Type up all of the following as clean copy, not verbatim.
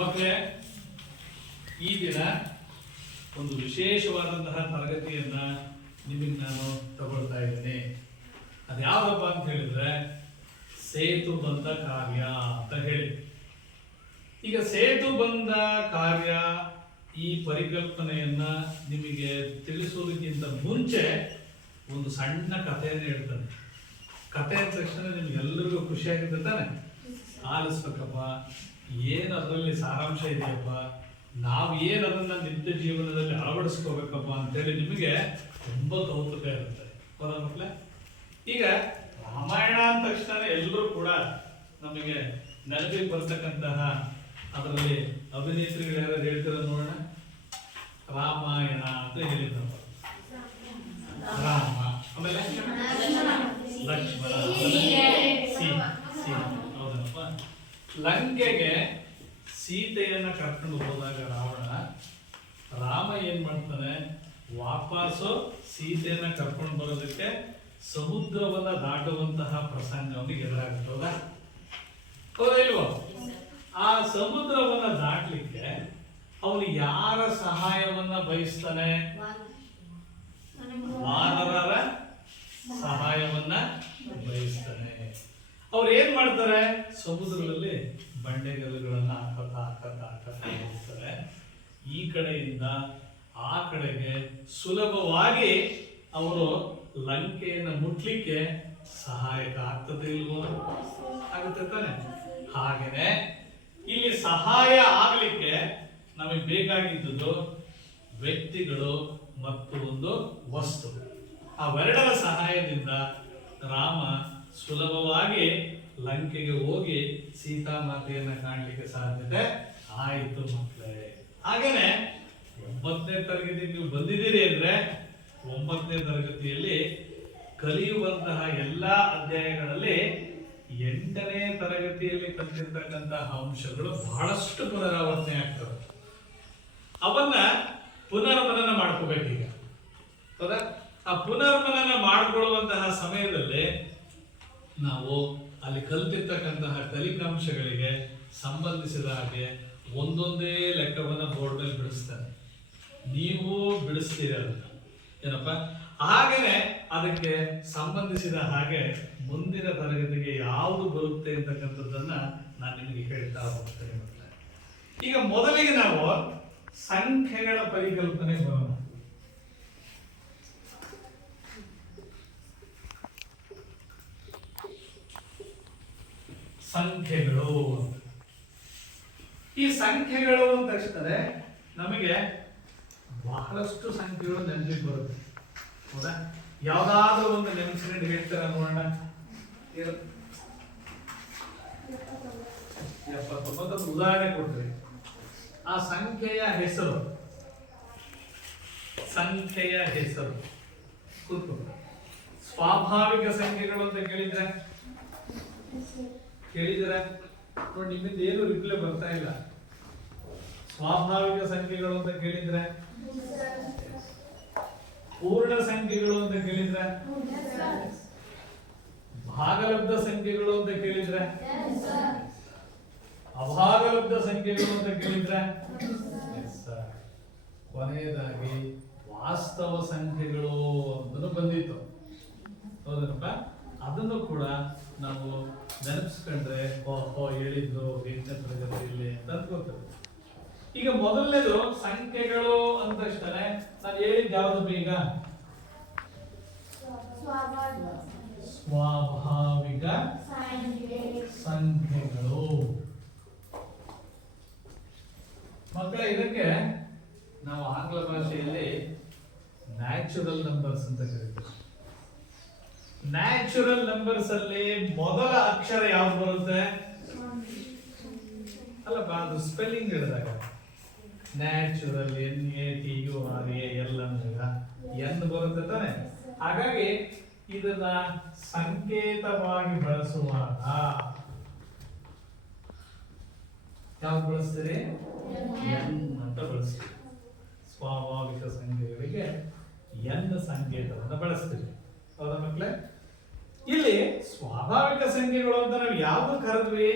ಮಕ್ಕಳೇ, ಈ ದಿನ ಒಂದು ವಿಶೇಷವಾದಂತಹ ತರಗತಿಯನ್ನ ನಿಮಗೆ ನಾನು ತಗೊಳ್ತಾ ಇದ್ದೇನೆ. ಅದ್ಯಾವುದಪ್ಪ ಅಂತ ಹೇಳಿದ್ರೆ ಸೇತುಬಂಧ ಕಾರ್ಯ ಅಂತ ಹೇಳಿ. ಈಗ ಸೇತುಬಂಧ ಕಾರ್ಯ ಈ ಪರಿಕಲ್ಪನೆಯನ್ನ ನಿಮಗೆ ತಿಳಿಸೋದಕ್ಕಿಂತ ಮುಂಚೆ ಒಂದು ಸಣ್ಣ ಕಥೆಯನ್ನು ಹೇಳ್ತಾನೆ. ಕಥೆ ಅಂದ ತಕ್ಷಣ ನಿಮ್ಗೆಲ್ಲರಿಗೂ ಖುಷಿಯಾಗುತ್ತೆ ತಾನೆ? ಆಲಿಸ್ಬೇಕಪ್ಪ, ಏನು ಅದರಲ್ಲಿ ಸಾರಾಂಶ ಇದೆಯಪ್ಪ, ನಾವು ಏನು ಅದನ್ನ ನಿತ್ಯ ಜೀವನದಲ್ಲಿ ಅಳವಡಿಸ್ಕೋಬೇಕಪ್ಪ ಅಂತೇಳಿ ನಿಮಗೆ ತುಂಬಾ ಕೌತುಕ ಇರುತ್ತೆ. ಹೌದಾ ಮಕ್ಕಳೇ? ಈಗ ರಾಮಾಯಣ ಅಂದ ತಕ್ಷಣ ಎಲ್ಲರೂ ಕೂಡ ನಮಗೆ ನೆನಪಿಗೆ ಬರ್ತಕ್ಕಂತಹ ಅದರಲ್ಲಿ ಅಭಿನೇತ್ರಿಗಳು ಯಾರು ಹೇಳ್ತೀರ ನೋಡೋಣ. ರಾಮಾಯಣ ಅಂತ ಹೇಳಿದ್ರು. ರಾಮ, ಆಮೇಲೆ ಲಕ್ಷ್ಮಣ, ಹೌದಪ್ಪ. ಲಂಕೆಗೆ ಸೀತೆಯನ್ನ ಕರ್ಕೊಂಡು ಹೋದಾಗ ರಾಮ ಏನ್ ಮಾಡ್ತಾನೆ, ವಾಪಸ್ಸು ಸೀತೆಯನ್ನ ಕರ್ಕೊಂಡು ಬರೋದಕ್ಕೆ ಸಮುದ್ರವನ್ನ ದಾಟುವಂತಹ ಪ್ರಸಂಗ ಅವನಿಗೆ ಎದುರಾಗುತ್ತದ. ಹೌದಾ ಇಲ್ವೋ? ಆ ಸಮುದ್ರವನ್ನ ದಾಟ್ಲಿಕ್ಕೆ ಅವನು ಯಾರ ಸಹಾಯವನ್ನ ಬಯಸ್ತಾನೆ? ವಾನರರ ಸಹಾಯವನ್ನ ಬಯಸ್ತಾನೆ. ಅವ್ರು ಏನ್ ಮಾಡ್ತಾರೆ? ಸಮುದ್ರದಲ್ಲಿ ಬಂಡೆಗಲ್ಲುಗಳನ್ನ ಹಾಕತ್ತ ಹೋಗ್ತಾರೆ. ಈ ಕಡೆಯಿಂದ ಆ ಕಡೆಗೆ ಸುಲಭವಾಗಿ ಅವರು ಲಂಕೆಯನ್ನು ಮುಟ್ಲಿಕ್ಕೆ ಸಹಾಯಕ ಆಗ್ತದೆ ಇಲ್ವೋ? ಆಗುತ್ತೆ ತಾನೆ? ಹಾಗೇನೆ ಇಲ್ಲಿ ಸಹಾಯ ಆಗ್ಲಿಕ್ಕೆ ನಮಗೆ ಬೇಕಾಗಿದ್ದುದು ವ್ಯಕ್ತಿಗಳು ಮತ್ತು ಒಂದು ವಸ್ತು. ಅವೆರಡರ ಸಹಾಯದಿಂದ ರಾಮ ಸುಲಭವಾಗಿ ಲಂಕೆಗೆ ಹೋಗಿ ಸೀತಾಮಾತೆಯನ್ನ ಕಾಣಲಿಕ್ಕೆ ಸಾಧ್ಯತೆ ಆಯಿತು ಮಕ್ಕಳೇ. ಹಾಗೇನೆ 9ನೇ ತರಗತಿ ನೀವು ಬಂದಿದ್ದೀರಿ ಅಂದ್ರೆ 9ನೇ ತರಗತಿಯಲ್ಲಿ ಕಲಿಯುವಂತಹ ಎಲ್ಲಾ ಅಧ್ಯಾಯಗಳಲ್ಲಿ 8ನೇ ತರಗತಿಯಲ್ಲಿ ಕಲಿತಿರ್ತಕ್ಕಂತಹ ಅಂಶಗಳು ಬಹಳಷ್ಟು ಪುನರಾವರ್ತನೆ ಆಗ್ತವೆ. ಅವನ್ನ ಪುನರ್ಮನನ ಮಾಡ್ಕೋಬೇಕೀಗ. ಹೌದಾ? ಆ ಪುನರ್ಮನನ ಮಾಡಿಕೊಳ್ಳುವಂತಹ ಸಮಯದಲ್ಲಿ ನಾವು ಅಲ್ಲಿ ಕಲಿತಿರ್ತಕ್ಕಂತಹ ಕಲಿಕಾಂಶಗಳಿಗೆ ಸಂಬಂಧಿಸಿದ ಹಾಗೆ ಒಂದೊಂದೇ ಲೆಕ್ಕವನ್ನ ಬೋರ್ಡ್ ಮೇಲೆ ಬಿಡಿಸ್ತಾರೆ. ನೀವು ಬಿಡಿಸ್ತೀರ ಅಂತ ಏನಪ್ಪ. ಹಾಗೇನೆ ಅದಕ್ಕೆ ಸಂಬಂಧಿಸಿದ ಹಾಗೆ ಮುಂದಿನ ತರಗತಿಗೆ ಯಾವುದು ಬರುತ್ತೆ ಅಂತಕ್ಕಂಥದ್ದನ್ನ ನಾನು ನಿಮಗೆ ಹೇಳ್ತಾ ಹೋಗ್ತೇನೆ. ಈಗ ಮೊದಲಿಗೆ ನಾವು ಸಂಖ್ಯೆಗಳ ಪರಿಕಲ್ಪನೆ ಬರೋಣ. ಸಂಖ್ಯೆಗಳು, ಈ ಸಂಖ್ಯೆಗಳು ಅಂತ ತಕ್ಷಣ ನಮಗೆ ಬಹಳಷ್ಟು ಸಂಖ್ಯೆಗಳು ನೆನಪಿಗೆ ಬರುತ್ತೆ. ಹೌದಾ? ಯಾವ್ದಾದ್ರೂ ಒಂದು ನೆನಪಿಸ್ಕೊಂಡು ಹೇಳ್ತಾರ ನೋಡೋಣ. 79 ಉದಾಹರಣೆ ಕೊಡ್ರಿ. ಆ ಸಂಖ್ಯೆಯ ಹೆಸರು ಕೂತ್ಕೊಂಡು. ಸ್ವಾಭಾವಿಕ ಸಂಖ್ಯೆಗಳು ಅಂತ ಕೇಳಿದ್ರೆ ನೋಡಿ, ನಿಮ್ಮಿಂದ ಏನು ರಿಪ್ಲೈ ಬರ್ತಾ ಇಲ್ಲ. ಸ್ವಾಭಾವಿಕ ಸಂಖ್ಯೆಗಳು ಅಂತ ಕೇಳಿದ್ರೆ, ಪೂರ್ಣ ಸಂಖ್ಯೆಗಳು ಅಂತ ಕೇಳಿದ್ರೆ, ಭಾಗಲಬ್ಧ ಸಂಖ್ಯೆಗಳು ಅಂತ ಕೇಳಿದ್ರೆ, ಅಭಾಗಲಬ್ಧ ಸಂಖ್ಯೆಗಳು ಅಂತ ಕೇಳಿದ್ರೆ, ಕೊನೆಯದಾಗಿ ವಾಸ್ತವ ಸಂಖ್ಯೆಗಳು ಅಂತ ಬಂದಿತ್ತು. ಹೌದಪ್ಪ? ಅದನ್ನು ಕೂಡ ನಾವು ನೆನಪಿಸ್ಕೊಂಡ್ರೆ ಹೇಳಿದ್ರು 8ನೇ ತರಗತಿಯಲ್ಲಿ ಅಂತ ಅನ್ಕೋತೇವೆ. ಈಗ ಮೊದಲನೇದು ಸಂಖ್ಯೆಗಳು ಅಂದ ತಕ್ಷಣ ನಾನು ಹೇಳಿದ್ದು ಯಾವುದು? ಈಗ ಸ್ವಾಭಾವಿಕ ಸಂಖ್ಯೆಗಳು. ಮಕ್ಕಳ, ಇದಕ್ಕೆ ನಾವು ಆಂಗ್ಲ ಭಾಷೆಯಲ್ಲಿ ನ್ಯಾಚುರಲ್ ನಂಬರ್ಸ್ ಅಂತ ಕರೀತೀವಿ. ನ್ಯಾಚುರಲ್ ನಂಬರ್ಸ್ ಅಲ್ಲಿ ಮೊದಲ ಅಕ್ಷರ ಯಾವ್ದು ಬರುತ್ತೆ? ಅಲ್ಲಪ್ಪ, ಅದು ಸ್ಪೆಲ್ಲಿಂಗ್ ಹೇಳಿದಾಗ ನ್ಯಾಚುರಲ್ NATURAL ಅಂದಾಗ ಎನ್ ಬರುತ್ತೆ ತಾನೆ. ಹಾಗಾಗಿ ಇದನ್ನ ಸಂಕೇತವಾಗಿ ಬಳಸುವಾಗ ಯಾವ್ದು ಬಳಸ್ತೀರಿ? ಎನ್ ಅಂತ ಬಳಸ್ತೀರಿ. ಸ್ವಾಭಾವಿಕ ಸಂಖ್ಯೆಗಳಿಗೆ ಎನ್ ಸಂಕೇತವನ್ನು ಬಳಸ್ತೀರಿ. ಹೌದಾ ಮಕ್ಕಳೇ? ಇಲ್ಲಿ ಸ್ವಾಭಾವಿಕ ಸಂಖ್ಯೆಗಳು ಅಂತ ನಾವು ಯಾವ್ದು ಕರೆದ್ವಿ?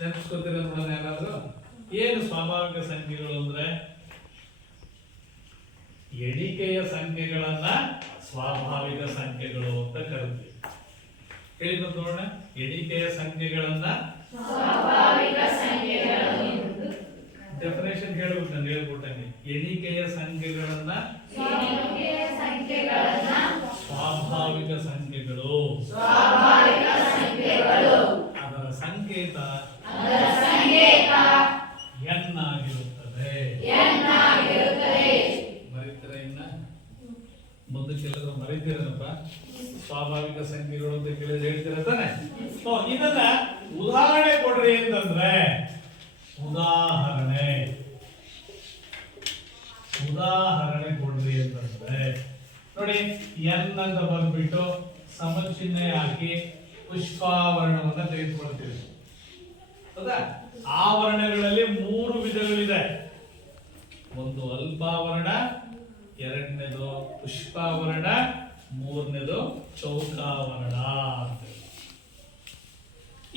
ನೆನಪಿಸ್ಕೊತೀರ ನೋಡೋಣ ಯಾರಾದ್ರೂ? ಏನು ಸ್ವಾಭಾವಿಕ ಸಂಖ್ಯೆಗಳು ಅಂದ್ರೆ? ಎಣಿಕೆಯ ಸಂಖ್ಯೆಗಳನ್ನ ಸ್ವಾಭಾವಿಕ ಸಂಖ್ಯೆಗಳು ಅಂತ ಕರಿತೀವಿ. ಹೇಳಿ ನೋಡೋಣ, ಎಣಿಕೆಯ ಸಂಖ್ಯೆಗಳನ್ನ ಸ್ವಾಭಾವಿಕ ಸಂಖ್ಯೆಗಳು. ಡೆಫಿನೇಷನ್ ಹೇಳ್ಬೇಕು, ನಾನು ಹೇಳ್ಕೊಟ್ಟಂಗೆ. ಎಣಿಕೆಯ ಸಂಖ್ಯೆಗಳನ್ನ ಸ್ವಾಭಾವಿಕ ಸಂಖ್ಯೆಗಳು. ಅದರ ಸಂಕೇತ ಎನ್ ಆಗಿರುತ್ತದೆ. ಮರಿತೀರ? ಇನ್ನ ಮುಂದಕ್ಕೆಲ್ಲರೂ ಮರಿತೀರನಪ್ಪ? ಸ್ವಾಭಾವಿಕ ಸಂಖ್ಯೆಗಳು ಅಂತ ಕೇಳಿದ್ರೆ ಹೇಳ್ತೀರ ತಾನೆ? ಇದನ್ನ ಉದಾಹರಣೆ ಕೊಡ್ರಿ ಅಂತಂದ್ರೆ, ಉದಾಹರಣೆ ಕೊಡ್ರಿ ಅಂತಂದ್ರೆ ನೋಡಿ, ಎನ್ ಅಂತ ಬಂದ್ಬಿಟ್ಟು ಸಮಚಿಹ್ನೆ ಹಾಕಿ ಪುಷ್ಪಾವರಣವನ್ನ ತೆಗೆದುಕೊಳ್ತೀವಿ. ಹೌದಾ? ಆವರಣಗಳಲ್ಲಿ 3 ವಿಧಗಳಿದೆ. ಒಂದು ಅಲ್ಪಾವರಣ, ಎರಡನೇದು ಪುಷ್ಪಾವರಣ, ಮೂರನೇದು ಚೌಕಾವರಣ.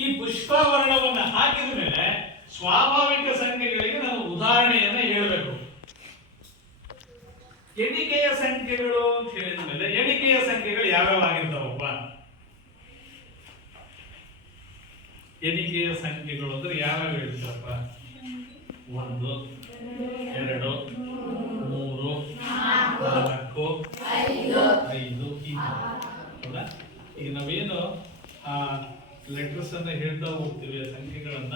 ಈ ಪುಷ್ಪಾವರಣವನ್ನ ಹಾಕಿದ ಮೇಲೆ ಸ್ವಾಭಾವಿಕ ಸಂಖ್ಯೆಗಳಿಗೆ ನಾನು ಉದಾಹರಣೆಯನ್ನ ಹೇಳಬೇಕು. ಎಣಿಕೆಯ ಸಂಖ್ಯೆಗಳು ಅಂತ ಹೇಳಿದ ಮೇಲೆ ಎಣಿಕೆಯ ಸಂಖ್ಯೆಗಳು ಯಾವ್ಯಾವ ಆಗಿರ್ತಾವಪ್ಪ? ಎಣಿಕೆಯ ಸಂಖ್ಯೆಗಳು ಅಂದ್ರೆ ಯಾವ್ಯಾವ ಹೇಳ್ತಾರಪ್ಪ? 1, 2, 3, 4, 5. ಹೌದಾ? ಈಗ ನಾವೇನು ಲೆಟರ್ಸ್ ಅನ್ನ ಹೇಳ್ತಾ ಹೋಗ್ತೀವಿ, ಸಂಖ್ಯೆಗಳನ್ನ,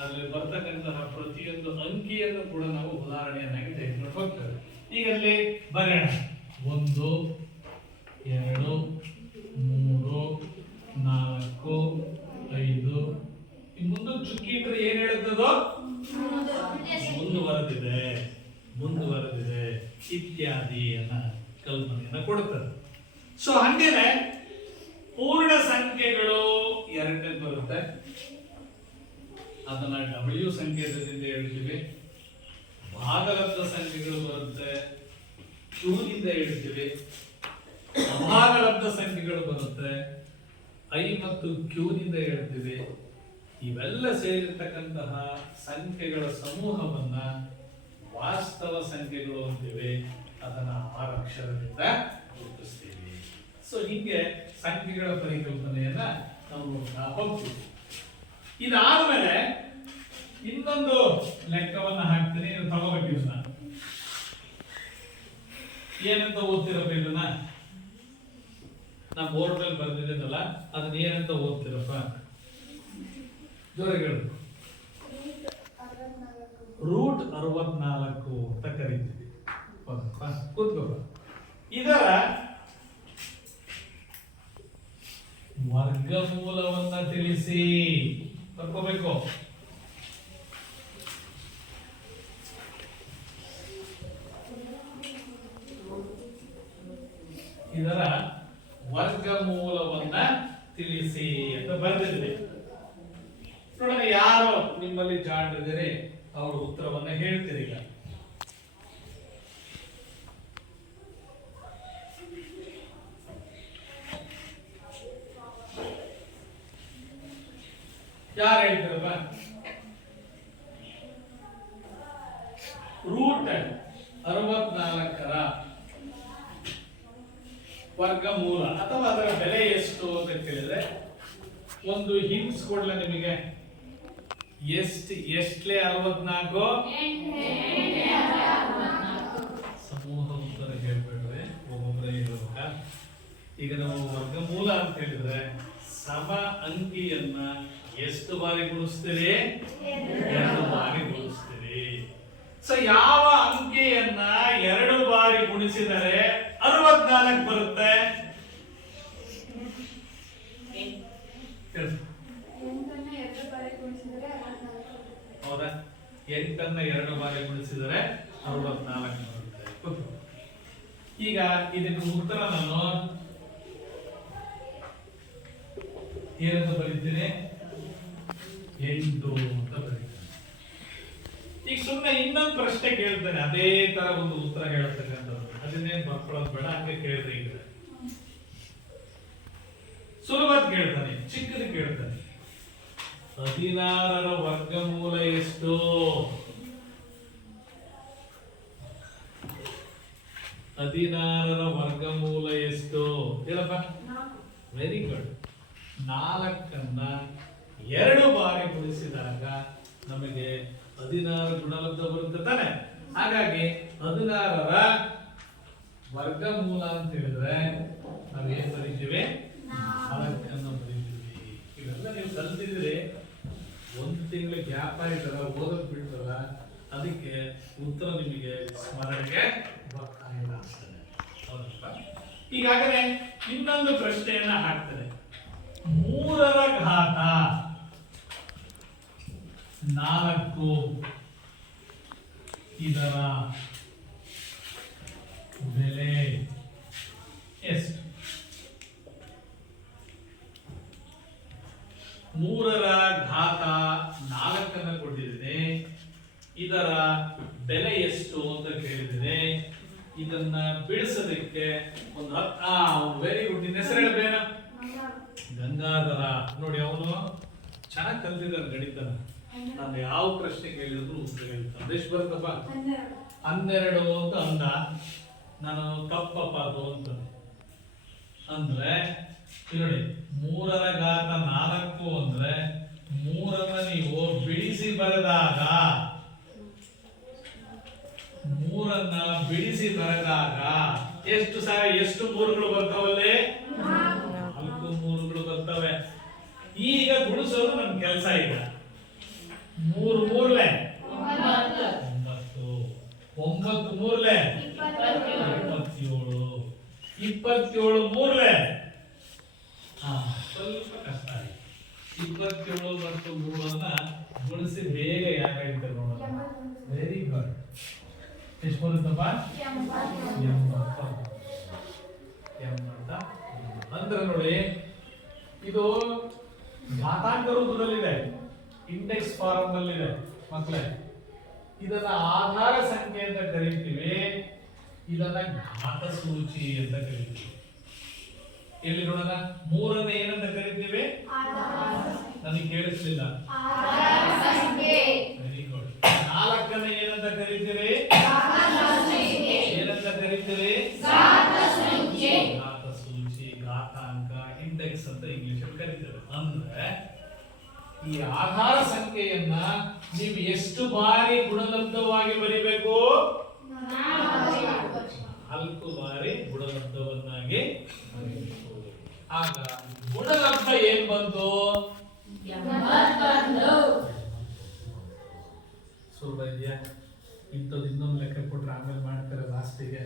ಅದ್ರಲ್ಲಿ ಬರ್ತಕ್ಕಂತಹ ಪ್ರತಿಯೊಂದು ಅಂಕಿಯನ್ನು ಕೂಡ ನಾವು ಉದಾಹರಣೆಯನ್ನಾಗಿ ತೆಗೆದುಕೊಂಡು ಹೋಗ್ತೇವೆ. ಈಗ ಅಲ್ಲಿ ಬರೋಣ. 1, 2, 3, 4, 5. ಈ ಮುಂದಕ್ಕೆ ಚುಕ್ಕಿ ಇಟ್ರೆ ಏನ್ ಹೇಳುತ್ತದೋ? ಮುಂದುವರೆದಿದೆ ಇತ್ಯಾದಿಯನ್ನ ಕಲ್ಪನೆಯನ್ನ ಕೊಡುತ್ತದೆ. ಸೊ ಹಂಗೇನೆ ಪೂರ್ಣ ಸಂಖ್ಯೆಗಳು ಎರಡನೇದು ಬರುತ್ತೆ. ಅದನ್ನ ಡಬ್ಲ್ಯೂ ಸಂಕೇತದಿಂದ ಹೇಳ್ತೀವಿ. ಭಾಗಲಬ್ಧ ಸಂಖ್ಯೆಗಳು ಬರುತ್ತೆ, ಕ್ಯೂನಿಂದ ಹೇಳ್ತೀವಿ. ಅಭಾಗಲಬ್ಧ ಸಂಖ್ಯೆಗಳು ಬರುತ್ತೆ, ಐ ಮತ್ತು ಕ್ಯೂನಿಂದ ಹೇಳ್ತೀವಿ. ಇವೆಲ್ಲ ಸೇರಿರ್ತಕ್ಕಂತಹ ಸಂಖ್ಯೆಗಳ ಸಮೂಹವನ್ನ ವಾಸ್ತವ ಸಂಖ್ಯೆಗಳು ಅಂತೀವಿ. ಅದನ್ನ 6 ಅಕ್ಷರದಿಂದ ಗುರುತಿಸ್ತೀವಿ. ಸೊ ಹೀಗೆ ಸಂಖ್ಯೆಗಳ ಪರಿಕಲ್ಪನೆಯನ್ನ ನಾವು ನೋಡ್ತಾ ಹೋಗ್ತೀವಿ. ಇದಾದ್ಮೇಲೆ ಇನ್ನೊಂದು ಲೆಕ್ಕವನ್ನ ಹಾಕ್ತೀನಿ, ನೀವು ತಗೋಬೇಕು. ಇದನ್ನ ಏನಂತ ಓದ್ತಿರಪ್ಪ? ಇದನ್ನ ನಾ ಬೋರ್ಡ್ ಮೇಲೆ ಬರ್ದಿದ್ದೀನಲ್ಲ, ಅದನ್ನ ಏನಂತ ಓದ್ತಿರಪ್ಪ? ಜೋರಾಗಿ ಹೇಳು. ರೂಟ್ 64 ಅಂತ ಕರಿತೀವಿ. ಕೂತ್ಕೋಪ. ಇದರ ವರ್ಗಮೂಲವನ್ನ ತಿಳಿಸಿ ಬರ್ಕೋಬೇಕು. ಇದರ ವರ್ಗಮೂಲವನ್ನ ತಿಳಿಸಿ ಅಂತ ಬರೆದಿದೆ. ನೋಡೋಣ, ಯಾರು ನಿಮ್ಮಲ್ಲಿ ಜಾಣರಿದ್ದೀರಿ ಅವರು ಉತ್ತರವನ್ನ ಹೇಳ್ತೀರಿ. ಈಗ ಯಾರು ಹೇಳ್ತಾರಪ್ಪ? ರೂಟ್ 64ರ ವರ್ಗಮೂಲ ಅಥವಾ ಅದರ ಬೆಲೆ ಎಷ್ಟು ಅಂತ ಕೇಳಿದ್ರೆ ಒಂದು ಹಿಂಟ್ಸ್ ಕೊಡ್ಲ ನಿಮಗೆ. ಎಷ್ಟಲೇ 64? ಸಮೂಹ ಉತ್ತರ ಹೇಳ್ಬೇಡ್ರೆ ಒಬ್ಬೊಬ್ಬರೇ ಹೇಳ್ಬೇಕ. ಈಗ ನಾವು ವರ್ಗಮೂಲ ಅಂತ ಹೇಳಿದ್ರೆ ಸಮ ಅಂಕಿಯನ್ನ ಎಷ್ಟು ಬಾರಿ ಗುಣಿಸ್ತೀರಿ? 2 ಬಾರಿ ಗುಣಿಸ್ತೀರಿ. ಸೊ ಯಾವ ಅಂಕಿಯನ್ನ 2 ಬಾರಿ ಗುಣಿಸಿದರೆ 64 ಬರುತ್ತೆ? ಹೌದಾ? 8ಅನ್ನ 2 ಬಾರಿ ಗುಣಿಸಿದರೆ 64 ಬರುತ್ತೆ. ಈಗ ಇದಕ್ಕೆ ಉತ್ತರ ನಾನು ಏನಂತ ಬರೀತೀನಿ? 8 ಅಂತ ಬರೀತೀನಿ. ಈಗ ಸುಮ್ಮನೆ ಇನ್ನೊಂದು ಪ್ರಶ್ನೆ ಕೇಳ್ತಾನೆ, ಅದೇ ತರ ಒಂದು ಉತ್ತರ ಹೇಳ್ತಕ್ಕಂಥದ್ದು. ಅದನ್ನೇನು ಬರ್ಕೊಳ್ಳೋದು ಬೇಡ, ಹಂಗೆ ಕೇಳ್ರಿ. ಈಗ ಸುಲಭದ ಕೇಳ್ತಾನೆ, ಚಿಕ್ಕದು ಕೇಳ್ತಾನೆ. 16ರ ವರ್ಗಮೂಲ ಎಷ್ಟು? 16ರ ವರ್ಗಮೂಲ ಎಷ್ಟು ಹೇಳಪ್ಪ? Very good. 4ಅನ್ನ 2 ಬಾರಿ ಗುಣಿಸಿದಾಗ ನಮಗೆ 16 ಗುಣಲಬ್ಧ ಬರುತ್ತೆ ತಾನೆ. ಹಾಗಾಗಿ 16ರ ವರ್ಗಮೂಲ ಅಂತ ಹೇಳಿದ್ರೆ ನಾವೇನ್ ಬರೀತೀವಿ? 4ಅನ್ನು ಬರೀತೀವಿ. ಇವೆಲ್ಲ ನೀವು ಕಲ್ತಿದ್ರೆ ಒಂದು ತಿಂಗಳ ಗ್ಯಾಪ್ ಆಯ್ತಲ್ಲ, ಓದೋದ್ ಬಿಡ್ತಲ್ಲ, ಅದಕ್ಕೆ ಉತ್ತರ ನಿಮಗೆ ಸ್ಮರಣೆಗೆ ಬರ್ತಾ ಇಲ್ಲ ಅನ್ಸ್ತದೆ. ಹೌದಪ್ಪ? ಈಗಾಗಲೇ ಇನ್ನೊಂದು ಪ್ರಶ್ನೆಯನ್ನ ಹಾಕ್ತದೆ. 3ರ ಘಾತ 4 ಇದರ ಬೆಲೆ ಎಷ್ಟು? 3ರ ಘಾತ 4 ಕೊಟ್ಟಿದ್ದೇನೆ, ಇದರ ಬೆಲೆ ಎಷ್ಟು ಅಂತ ಕೇಳಿದ್ದೇನೆ. ಇದನ್ನ ಬಿಡಿಸೋದಕ್ಕೆ ಒಂದು ವೆರಿ ಗುಡ್. ನಿನ್ನ ಹೆಸರು ಹೇಳಬೇಡ? ಗಂಗಾಧರ. ನೋಡಿ, ಅವನು ಚೆನ್ನಾಗಿ ಕಲ್ತಿದ್ದಾನೆ ಗಣಿತನ. ನಾನು ಯಾವ ಪ್ರಶ್ನೆ ಕೇಳಿದ್ರು ಉತ್ತರ ಹೇಳ್ತಾನೆ. ಎಷ್ಟು ಬರುತ್ತಪ್ಪ? 12 ಅಂತ ಅಂದ. ನಾನು ತಪ್ಪಪ್ಪ ಅದು ಅಂತ ಅಂದ್ರೆ ನೋಡಿ, 3ರ ಘಾತ 4 ಅಂದ್ರೆ 3ಅನ್ನ ನೀವು ಬಿಡಿಸಿ ಬರೆದಾಗ 3ಅನ್ನ ಬಿಡಿಸಿ ಬರೆದಾಗ ಎಷ್ಟು ಮೂರುಗಳು ಬರ್ತಾವಲ್ಲಿ? 4 ಮೂರುಗಳು ಬರ್ತವೆ. ಈಗ ಗುಣಿಸೋದು ನಮ್ ಕೆಲಸ. ಈಗ 3 ಮೂರ್ಲೆ 9, 9 ಮೂರ್ಲೆ 27, 27 ಮೂರ್ಲೆ ಸ್ವಲ್ಪ ಕಷ್ಟ ಆಗಿದೆ. 27 ಮತ್ತು 3ಅನ್ನ ಗುಣಿಸಿ ಬೇಗ ಯಾಕೆ ಹೇಳ್ತಾರೆ ನೋಡೋಣ. Very good. ಎಷ್ಟು ಬರುತ್ತಪ್ಪ? 80. ಅಂದ್ರೆ ನೋಡಿ, ಇದು ಘಾತಾಂಕ ರೂಪದಲ್ಲಿದೆ, ಇಂಡೆಕ್ಸ್ ಫಾರಂ ನಲ್ಲಿದೆ ಮಕ್ಕಳೇ. ಇದನ್ನ ಆಧಾರ ಸಂಖ್ಯೆ ಅಂತ ಕರಿತೀವಿ, ಇದನ್ನ ಘಾತ ಸೂಚಿ ಅಂತ ಕರಿತೀವಿ. ಎಲ್ಲಿ ನೋಡೋಣ? 3ಅನ್ನ ಏನಂತ ಕರಿತೀವಿ? ನನಗೆ ಕೇಳಿಸ್ಲಿಲ್ಲ. Very good. 4ಅನ್ನ ಏನಂತ ಕರಿತೀವಿ? ಏನಂತ ಕರಿತೀವಿ? ಘಾತ ಸೂಚಿ, ಘಾತಾಂಕ, ಇಂಡೆಕ್ಸ್ ಅಂತ ಇಂಗ್ಲಿಷ್ ಅಲ್ಲಿ ಕರಿತೇವೆ. ಅಂದ್ರೆ ಈ ಆಧಾರ ಸಂಖ್ಯೆಯನ್ನ ನೀವು ಎಷ್ಟು ಬಾರಿ ಗುಣಲಬ್ಧವಾಗಿ ಬರಿಬೇಕು? 4 ಬಾರಿ ಗುಣಲಬ್ಧವನ್ನಾಗಿ ಬರೀಬೇಕು. ಆಗ ಗುಣಲಬ್ಧ ಏನ್ ಬಂತು? 81. ಸುಲಭ. ಇಂಥದ್ದು ಇನ್ನೊಂದು ಲೆಕ್ಕ ಕೊಟ್ರೆ ಆಮೇಲೆ ಮಾಡ್ತಾರೆ ಲಾಸ್ಟಿಗೆ.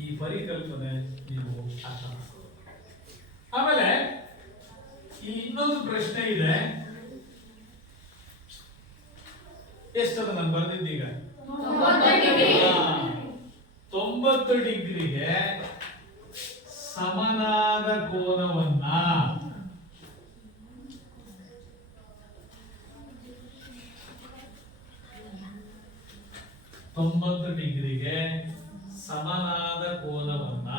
ಈ ಪರಿಕಲ್ಪನೆ ನೀವು ಅರ್ಥ ಮಾಡ್ಕೊಳ್ಳಿ. ಆಮೇಲೆ ಈ ಇನ್ನೊಂದು ಪ್ರಶ್ನೆ ಇದೆ. ಎಷ್ಟದ ನಾನು ಬರ್ದಿದ್ದೀಗ? 90 ಡಿಗ್ರಿಗೆ ಸಮನಾದ ಕೋನವನ್ನ 90 ಡಿಗ್ರಿಗೆ ಸಮನಾದ ಕೋನವನ್ನ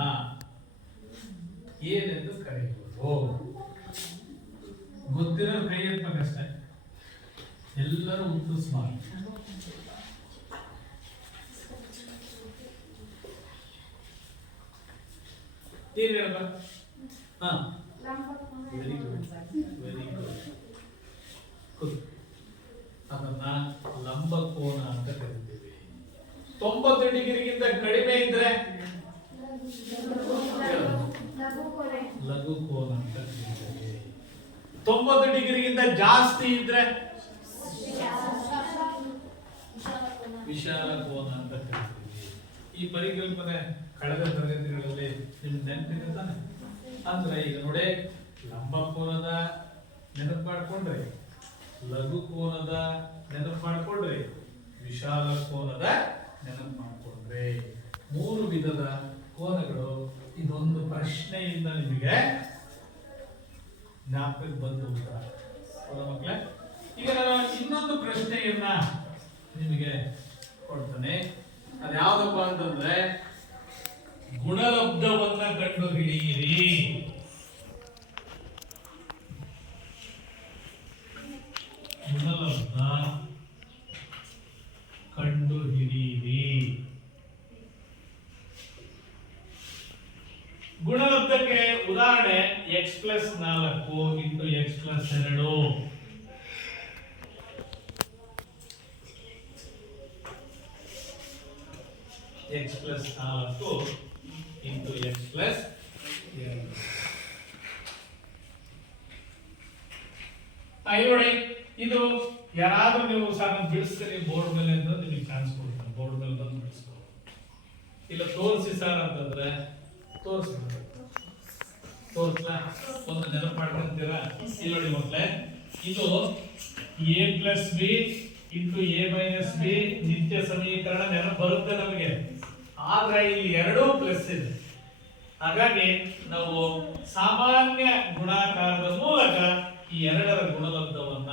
ಏನೆಂದು ಕರೆಯುವುದು? ಗೊತ್ತಿರೋ ಕೈ ಎತ್ತಬೇಕಷ್ಟೇ, ಎಲ್ಲರೂ ಉತ್ತರಿಸ್ ಮಾಡಿ. ಏನ್ ಹೇಳಪ್ಪ? Very good, very good. ಅದನ್ನ ಲಂಬ ಕೋನ ಅಂತ ಕರಿತೀವಿ. 90 ಡಿಗ್ರಿಗಿಂತ ಕಡಿಮೆ ಇದ್ರೆ ಲಘು ಕೋನ ಅಂತ ಕರಿತೀವಿ. 90 ಡಿಗ್ರಿಗಿಂತ ಜಾಸ್ತಿ ಇದ್ರೆ ವಿಶಾಲ ಕೋನ ಅಂತ ಕರಿತೀವಿ. ಈ ಪರಿಕಲ್ಪನೆ ಕಳೆದ ತರಗತಿಗಳಲ್ಲಿ ನಿಮ್ಗೆ ನೆನಪಿದೆ ತಾನೆ? ಅಂದ್ರೆ ಈಗ ನೋಡಿ, ಲಂಬ ಕೋನದ ನೆನಪು ಮಾಡ್ಕೊಂಡ್ರಿ, ಲಘು ಕೋನದ ನೆನಪು ಮಾಡ್ಕೊಂಡ್ರಿ, ವಿಶಾಲ ಕೋನದ ನೆನಪು ಮಾಡ್ಕೊಂಡ್ರಿ. 3 ವಿಧದ ಕೋನಗಳು. ಇದೊಂದು ಪ್ರಶ್ನೆಯಿಂದ ನಿಮಗೆ ಜ್ಞಾಪಕಕ್ಕೆ ಬಂದು ಉತ್ತರ ಮಕ್ಕಳೇ. ಈಗ ನಾನು ಇನ್ನೊಂದು ಪ್ರಶ್ನೆಯನ್ನ ನಿಮಗೆ ಕೊಡ್ತಾನೆ. ಅದು ಯಾವ್ದಪ್ಪ ಅಂತಂದ್ರೆ, ಗುಣಲಬ್ಧವನ್ನ ಕಂಡು ಹಿಡಿಯಿರಿ. X plus 4 into X plus 2 X plus 4 into X plus 2. ನೋಡಿ ಇದು ಯಾರಾದ್ರೂ ನೀವು ಸಾಕು ಬಿಡಿಸ್ತೀರಿ ಬೋರ್ಡ್ ಮೇಲೆ ಅಂತ ನಿಮಗೆ ಕಾಣಿಸ್ಕೊಡ್ತಾರೆ. ಬೋರ್ಡ್ ಮೇಲೆ ಬಂದು ಬಿಡಿಸ್ಕೊ, ಇಲ್ಲ ತೋರಿಸಿ ಸರ್ ಅಂತಂದ್ರೆ ತೋರಿಸ್ಬಿಡ್ತಾರೆ. ತೋರಿಸ್ಲಾ? ಒಂದು ನೆನಪು ಮಾಡ್ಕೊಂತೀರಾ? ಇಲ್ಲಿ ನೋಡಿ ಮಕ್ಕಳೇ, ಇದು a plus B into A minus B ನಿತ್ಯ ಸಮೀಕರಣ ನೆನಪು ಬರುತ್ತೆ ನಮಗೆ. ಆದ್ರೆ ಇಲ್ಲಿ ಎರಡೂ ಪ್ಲಸ್ ಇದೆ. ಹಾಗಾಗಿ ನಾವು ಸಾಮಾನ್ಯ ಗುಣಾಕಾರದ ಮೂಲಕ ಈ ಎರಡರ ಗುಣಲಬ್ಧವನ್ನ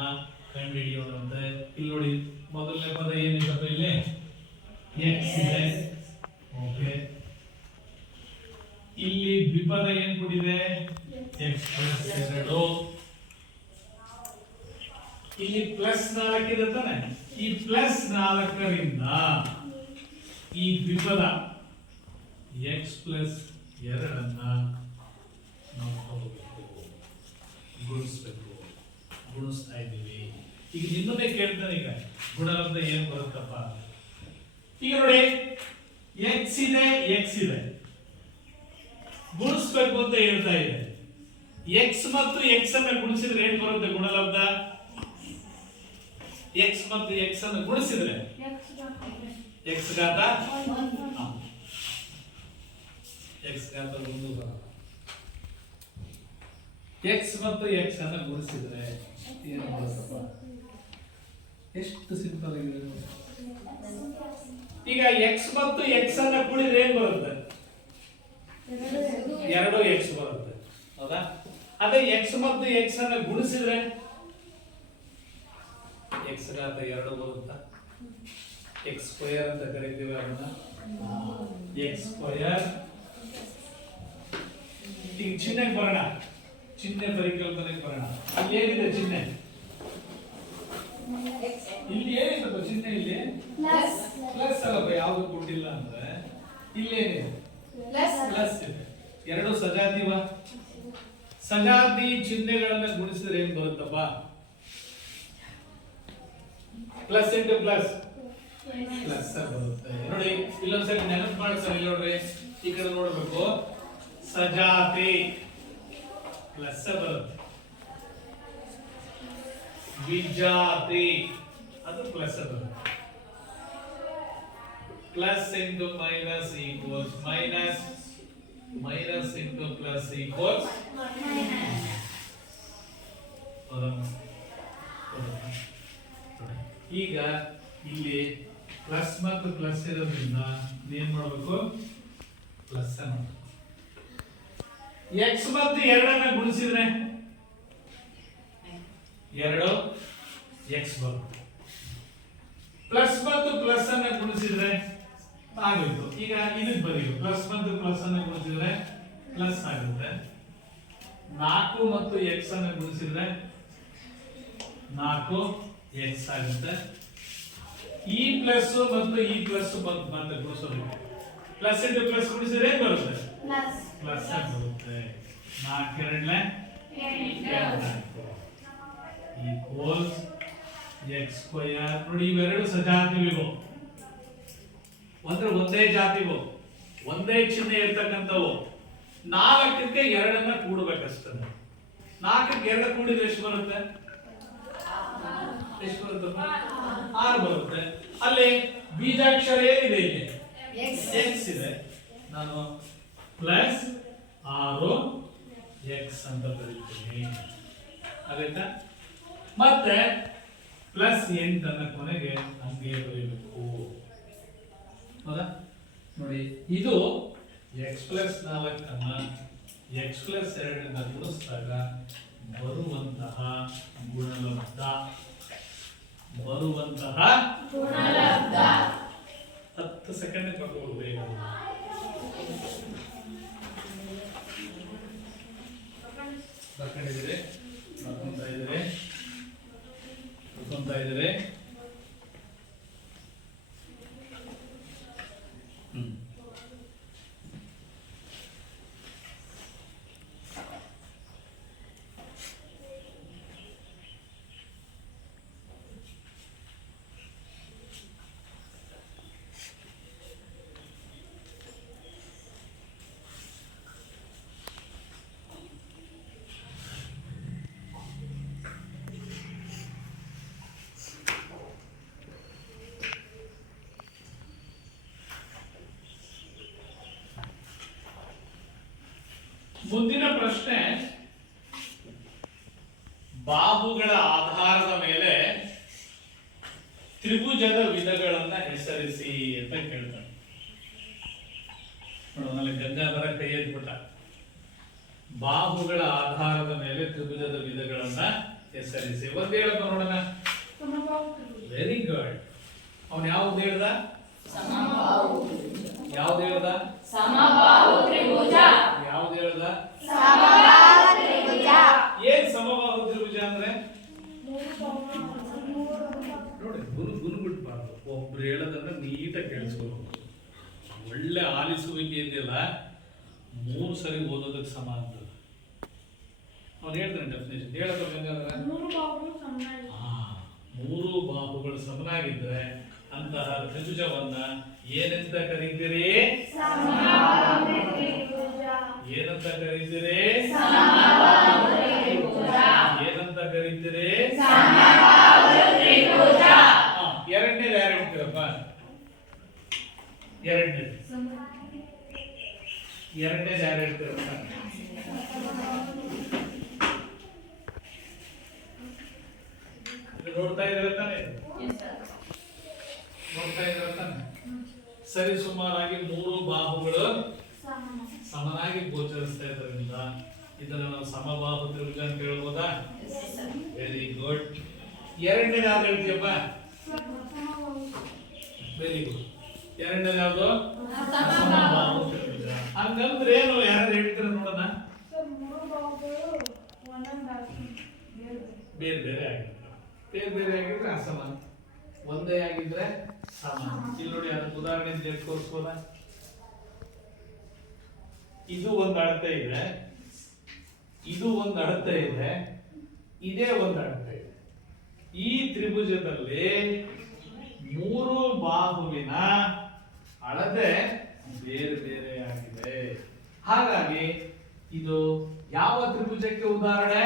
ಕಂಡುಹಿಡಿಯೋಣಂತೆ. ಇಲ್ಲಿ ನೋಡಿ ಮೊದಲನೇ ಪದ ಏನಿದೆ ಇಲ್ಲಿ x ಇದೆ. ಓಕೆ, ಇಲ್ಲಿ ದ್ವಿಪದ ಏನ್ ಕೊಟ್ಟಿದೆ x ಪ್ಲಸ್ 2. ಇಲ್ಲಿ ಪ್ಲಸ್ 4 ಇದೆ ತಾನೆ. ಈ ಪ್ಲಸ್ 4ರಿಂದ ಈ ದ್ವಿಪದ x ಪ್ಲಸ್ 2 ನಾವು ತಗೋಬೇಕು, ಗುಣಿಸ್ಬೇಕು. ಗುಣಿಸ್ತಾ ಇದ್ದೀವಿ. ಈಗ ನಿಮ್ಮನ್ನೇ ಕೇಳ್ತಾನೆ, ಈಗ ಗುಣಲಬ್ಧ ಏನ್ ಬರುತ್ತಪ್ಪ? ಈಗ ನೋಡಿ x ಇದೆ ಗುಣಿಸ್ಬೇಕು ಅಂತ ಹೇಳ್ತಾ ಇದೆ. x ಮತ್ತು x ಅನ್ನ ಗುಣಿಸಿದ್ರೆ ಏನ್ ಬರುತ್ತೆ ಗುಣಲಬ್ಧ? x ಮತ್ತು x ಅನ್ನು ಗುಣಿಸಿದ್ರೆ x ಘಾತ 1 ಬರುತ್ತೆ. x ಮತ್ತು x ಅನ್ನು ಗುಣಿಸಿದ್ರೆ ಏನು ಬರುತ್ತಪ್ಪ? ಎಷ್ಟು ಸಿಂಪಲ್ ಆಗಿದೆ. ಈಗ x ಮತ್ತು x ಅನ್ನು ಕೂಡಿದ್ರೆ ಏನು ಬರುತ್ತೆ? 2x ಬರುತ್ತೆ, ಹೌದಾ? ಅದೇ x ಮತ್ತು x ಅನ್ನು ಗುಣಿಸಿದ್ರೆ x ಘಾತ 2 ಬರುತ್ತಾ? x ಸ್ಕ್ವೇರ್ ಅಂತ ಕರೀತೀವಿ ಅದನ್ನ. x square. ಈಗ ಚಿಹ್ನೆಗೆ ಬರೋಣ, ಚಿಹ್ನೆ ಪರಿಕಲ್ಪನೆಗೆ ಬರೋಣ. ಅಲ್ಲಿ ಏನಿದೆ ಚಿಹ್ನೆ? ಇಲ್ಲಿ ಏನಿದೆ ಚಿಹ್ನೆ? ಇಲ್ಲಿ ಪ್ಲಸ್ ಅಲ್ಲಪ್ಪ, ಯಾವ್ದು ಕೊಟ್ಟಿಲ್ಲ ಅಂದ್ರೆ ಇಲ್ಲಿ ಏನಿದೆ? ಪ್ಲಸ್ ಇದೆ. ಎರಡು ಸಜಾತಿವ. ಸಜಾತಿ ಚಿಹ್ನೆಗಳನ್ನ ಗುಣಿಸಿದ್ರೆ ಏನ್ ಬರುತ್ತಪ್ಪ? ಪ್ಲಸ್ ಇಂಟು ಪ್ಲಸ್ ಪ್ಲಸ್ ಬರುತ್ತೆ. ನೋಡಿ ಇಲ್ಲೊಂದ್ಸರಿ ನೆನಪು ಮಾಡ್ತಾರೆ. ಇಲ್ಲಿ ನೋಡ್ರಿ, ಈ ಕಡೆ ನೋಡ್ಬೇಕು. ಸಜಾತಿ ಪ್ಲಸ್ ಬರುತ್ತೆ, ವಿಜಾತಿ ಅದು ಪ್ಲಸ್ ಬರುತ್ತೆ. Plus into minus equals minus, minus into plus equals ಈಗ ಇಲ್ಲಿ ಪ್ಲಸ್ ಮತ್ತು ಪ್ಲಸ್ ಇರೋದ್ರಿಂದ ಏನ್ ಮಾಡಬೇಕು? ಪ್ಲಸ್ ಅನ್ನು. x ಮತ್ತು 2 ಗುಣಿಸಿದ್ರೆ 2x ಬರುತ್ತೆ. ಪ್ಲಸ್ ಮತ್ತು ಪ್ಲಸ್ ಅನ್ನು ಗುಣಿಸಿದ್ರೆ ಆಗುತ್ತೆ. ಈಗ ಇದಕ್ಕೆ ಬರೀ ಪ್ಲಸ್ ಮತ್ತು ಪ್ಲಸ್ ಅನ್ನು ಗುಣಿಸಿದ್ರೆ ಪ್ಲಸ್ ಆಗುತ್ತೆ. 4 ಮತ್ತು x ಅನ್ನು ಗುಣಿಸಿದ್ರೆ 4x ಆಗುತ್ತೆ. ಈ ಪ್ಲಸ್ ಮತ್ತು ಈ ಪ್ಲಸ್ ಮತ್ತೆ ಗುಣಿಸೋದು. ಪ್ಲಸ್ ಇಂಟು ಪ್ಲಸ್ ಗುಣಿಸಿದ್ರೆ ಏನು ಬರುತ್ತೆ? ಪ್ಲಸ್ ಬರುತ್ತೆ. 4 2 ಈಕ್ವಲ್ಸ್ x ಸ್ಕ್ವೇರ್. ನೋಡಿ ಇವೆರಡು ಸಜಾತಿವಿವು, ಅಂದ್ರೆ ಒಂದೇ ಜಾತಿವು, ಒಂದೇ ಚಿಹ್ನೆ ಇರ್ತಕ್ಕಂಥವು. 4ಕ್ಕೆ 2 ಕೂಡಬೇಕಷ್ಟೇ. 4ಕ್ಕೆ 2 ಕೂಡಿದ್ರೆ ಎಷ್ಟು ಬರುತ್ತೆ? ಎಷ್ಟು ಬರುತ್ತೆ? 6 ಬರುತ್ತೆ. ಅಲ್ಲಿ ಬೀಜಾಕ್ಷರ ಏನಿದೆ? ಇಲ್ಲಿ x ಇದೆ. ನಾನು ಪ್ಲಸ್ 6x ಅಂತ ಬರೀತೀನಿ. ಆಯ್ತಾ? ಮತ್ತೆ ಪ್ಲಸ್ 8 ಅನ್ನ ಕೊನೆಗೆ ಹಂಗೆ ಬರೀಬೇಕು, ಹೌದಾ? ನೋಡಿ ಇದು x ಪ್ಲಸ್ 4 ಅನ್ನ x ಪ್ಲಸ್ 2 ಇಂದ ಗುಣಿಸಿದಾಗ ಬರುವಂತಹ ಗುಣಲಬ್ಧ. 10 ಸೆಕೆಂಡ್ ಬೇಗ ಬರ್ಕೊಂಡಿದ್ದೀರಿ, ಬರ್ಕೊಂತಾ ಇದ್ದೀರಿ. ಮುಂದಿನ ಪ್ರಶ್ನೆ, ಬಾಹುಗಳ ಆಧಾರದ ಮೇಲೆ ತ್ರಿಭುಜದ ವಿಧಗಳನ್ನ ಹೆಸರಿಸಿ ಅಂತ ಕೇಳ್ತಾನೆ. ನೋಡೋಣ, ಗಂಗಾಧರ ಕೈ ಎತ್ಬಿಟ್ಟ. ಬಾಹುಗಳ ಆಧಾರದ ಮೇಲೆ ತ್ರಿಭುಜದ ವಿಧಗಳನ್ನ ಹೆಸರಿಸಿ. ಒಂದ್ ಹೇಳಪ್ಪ ನೋಡೋಣ. Very good. ಅವನ್ ಯಾವ್ದು ಹೇಳ್ದ? ಯಾವ್ದು ಹೇಳ್ದ? ಸಮಬಾಹು ತ್ರಿಭುಜ. ಯಾವ್ದು ಹೇಳ್ದ? ಸಮಬಾಹು ತ್ರಿಭುಜ. ಏನ್ ಸಮಬಾಹು ತ್ರಿಭುಜ ಅಂದ್ರೆ? ನೋಡಿ, ಗುರು ಬಿಟ್ಬಾರ್ದು. ಒಬ್ರು ಹೇಳೋದನ್ನ ನೀಟಾಗಿ ಕೇಳಿಸ್ಕೋಬೇಕು. ಒಳ್ಳೆ ಆಲಿಸುವಿಕೆ ಇದೆಯಲ್ಲ, 3 ಸರಿ ಓದೋದಕ್ಕೆ ಸಮ ಅಂತ. ಅವ್ನು ಹೇಳ್ತಾನೆ ಡೆಫಿನೇಷನ್. ಹೇಳಬೇಕಂದ್ರೆ 3 ಬಾಹುಗಳು ಸಮನಾಗಿದ್ರೆ ಅಂತಹ ತ್ರಿಭುಜವನ್ನ ಏನಂತ ಕರೀತೀರಿ? ಏನಂತ ಕರೀತೀರಿ? ಏನಂತ ಕರೀತೀರಿ? ಎರಡನೇದು ಯಾರು ಹೇಳ್ತೀರಪ್ಪ? ಎರಡನೇದು ಯಾರು ಹೇಳ್ತೀರಪ್ಪ? ನೋಡ್ತಾ ಇದ್ರೆ ತಾನೆ? ನೋಡ್ತಾ ಇದ್ರೆ ತಾನೆ? ಸರಿ ಸುಮಾರಾಗಿ 3 ಬಾಹುಗಳು ಸಮನಾಗಿ ಗೋಚರಿಸ್ತಾ ಇದ್ರಿಂದ ಇದನ್ನ ನಾವು ಸಮಬಾಹು ತ್ರಿಭುಜ ಅಂತ ಹೇಳ್ಬೋದಾ? Very good. ಎರಡನೇದು ಯಾವ್ದು ಹೇಳ್ತೀಯಪ್ಪ? Very good. ಎರಡನೇದು ಯಾವ್ದು? ಸಮಬಾಹು ತ್ರಿಭುಜ. ಹಂಗಂದ್ರೆ ಏನು? ಯಾರು ಹೇಳ್ತೀರ ನೋಡೋಣ. ಬೇರೆ ಬೇರೆ ಆಗಿರ್ತಾರೆ. ಬೇರೆ ಬೇರೆ ಆಗಿದ್ರೆ ಅಸಮ, ಒಂದೇ ಆಗಿದ್ರೆ ಸಮ. ಇಲ್ಲಿ ನೋಡಿ, ಅದಕ್ಕೆ ಉದಾಹರಣೆ ತೋರಿಸ್ಬೋದ? ಇದು ಒಂದು ಅಳತೆ ಇದೆ, ಇದು ಒಂದು ಅಳತೆ ಇದೆ, ಇದೇ ಒಂದು ಅಳತೆ ಇದೆ. ಈ ತ್ರಿಭುಜದಲ್ಲಿ 3 ಬಾಹುವಿನ ಅಳತೆ ಬೇರೆ ಬೇರೆ ಆಗಿದೆ. ಹಾಗಾಗಿ ಇದು ಯಾವ ತ್ರಿಭುಜಕ್ಕೆ ಉದಾಹರಣೆ?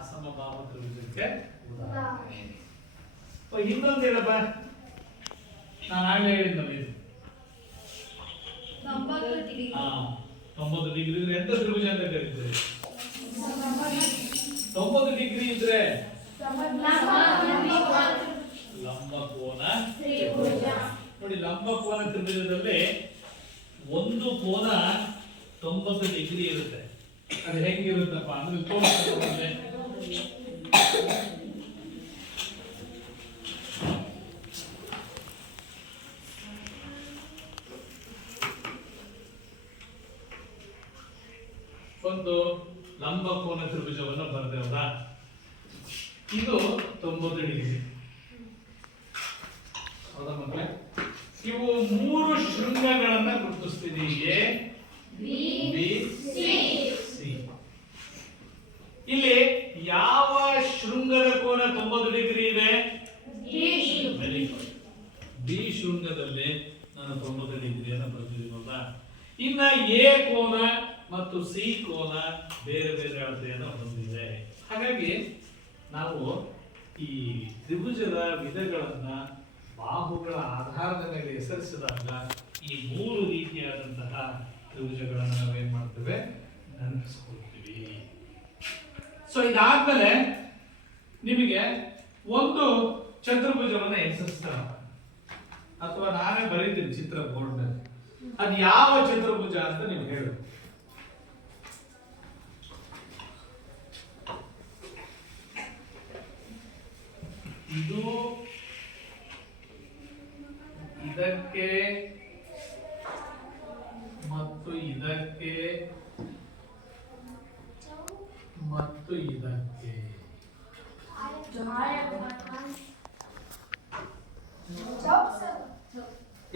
ಅಸಮಬಾಹು ತ್ರಿಭುಜಕ್ಕೆ ಉದಾಹರಣೆ. ಇನ್ನೊಂದು ಹೇಳಪ್ಪ. ನಾನು ಆಗಲೇ ಹೇಳಿದ್ನಲ್ಲ, ಇದು 90 ಡಿಗ್ರಿ ಇದ್ರೆ ಎಂತ ತ್ರಿಭುಜ ಅಂತ ಕರೀತೀರಿ? 90 ಡಿಗ್ರಿ ಇದ್ರೆ ಲಂಬಕೋನ ತ್ರಿಭುಜ. ನೋಡಿ, ಲಂಬಕೋನ ತ್ರಿಭುಜದಲ್ಲಿ ಒಂದು ಕೋನ 90 ಡಿಗ್ರಿ ಇರುತ್ತೆ. ಅದು ಹೆಂಗಿರುತ್ತಪ್ಪ ಅಂದ್ರೆ ತೋರಿಸ್ತಾರೆ. ಒಂದು ಲಂಬಕೋನ ತ್ರಿಭುಜವನ್ನು ಬರೆದೇವಲ್ಲ, ಇದು 90 ಡಿಗ್ರಿ. ಹೌದಾ ಮಕ್ಕಳೇ? ಇವು 3 ಶೃಂಗಗಳನ್ನ ಗುರುತಿಸ್ತೀನಿ. A, B, C. ಇಲ್ಲಿ ಯಾವ ಶೃಂಗದ ಕೋನ 90 ಡಿಗ್ರಿ ಇದೆ? Very good. ಬಿ ಶೃಂಗದಲ್ಲಿ ನಾನು 90 ಡಿಗ್ರಿಯನ್ನು ಬರೆದಿದ್ದೀನಲ್ಲ. ಇನ್ನ ಎ ಕೋನ ಮತ್ತು ಸಿ ಕೋನ ಬೇರೆ ಬೇರೆ ಅಳತೆಯನ್ನು ಹೊಂದಿದೆ. ಹಾಗಾಗಿ ನಾವು ಈ ತ್ರಿಭುಜದ ವಿಧಗಳನ್ನ ಬಾಹುಗಳ ಆಧಾರದ ಮೇಲೆ ಹೆಸರಿಸಿದಾಗ ಈ 3 ರೀತಿಯಾದಂತಹ ತ್ರಿಭುಜಗಳನ್ನು ನಾವೇನ್ ಮಾಡ್ತೇವೆ? ನೆನಪಿಸ್ಕೊಳ್ತೀವಿ. ಸೊ ಇದಾದ್ಮೇಲೆ ನಿಮಗೆ ಒಂದು ಚತುರ್ಭುಜವನ್ನ ಹೆಸರಿಸ್ತಾರ, ಅಥವಾ ನಾನೇ ಬರೀತೀನಿ ಚಿತ್ರ ಬೋರ್ಡ್ ನಲ್ಲಿ. ಅದು ಯಾವ ಚತುರ್ಭುಜ ಅಂತ ನೀವು ಹೇಳು. ಇದು ಇದಕ್ಕೆ ಮತ್ತು ಇದಕ್ಕೆ ಮತ್ತು ಇದಕ್ಕೆ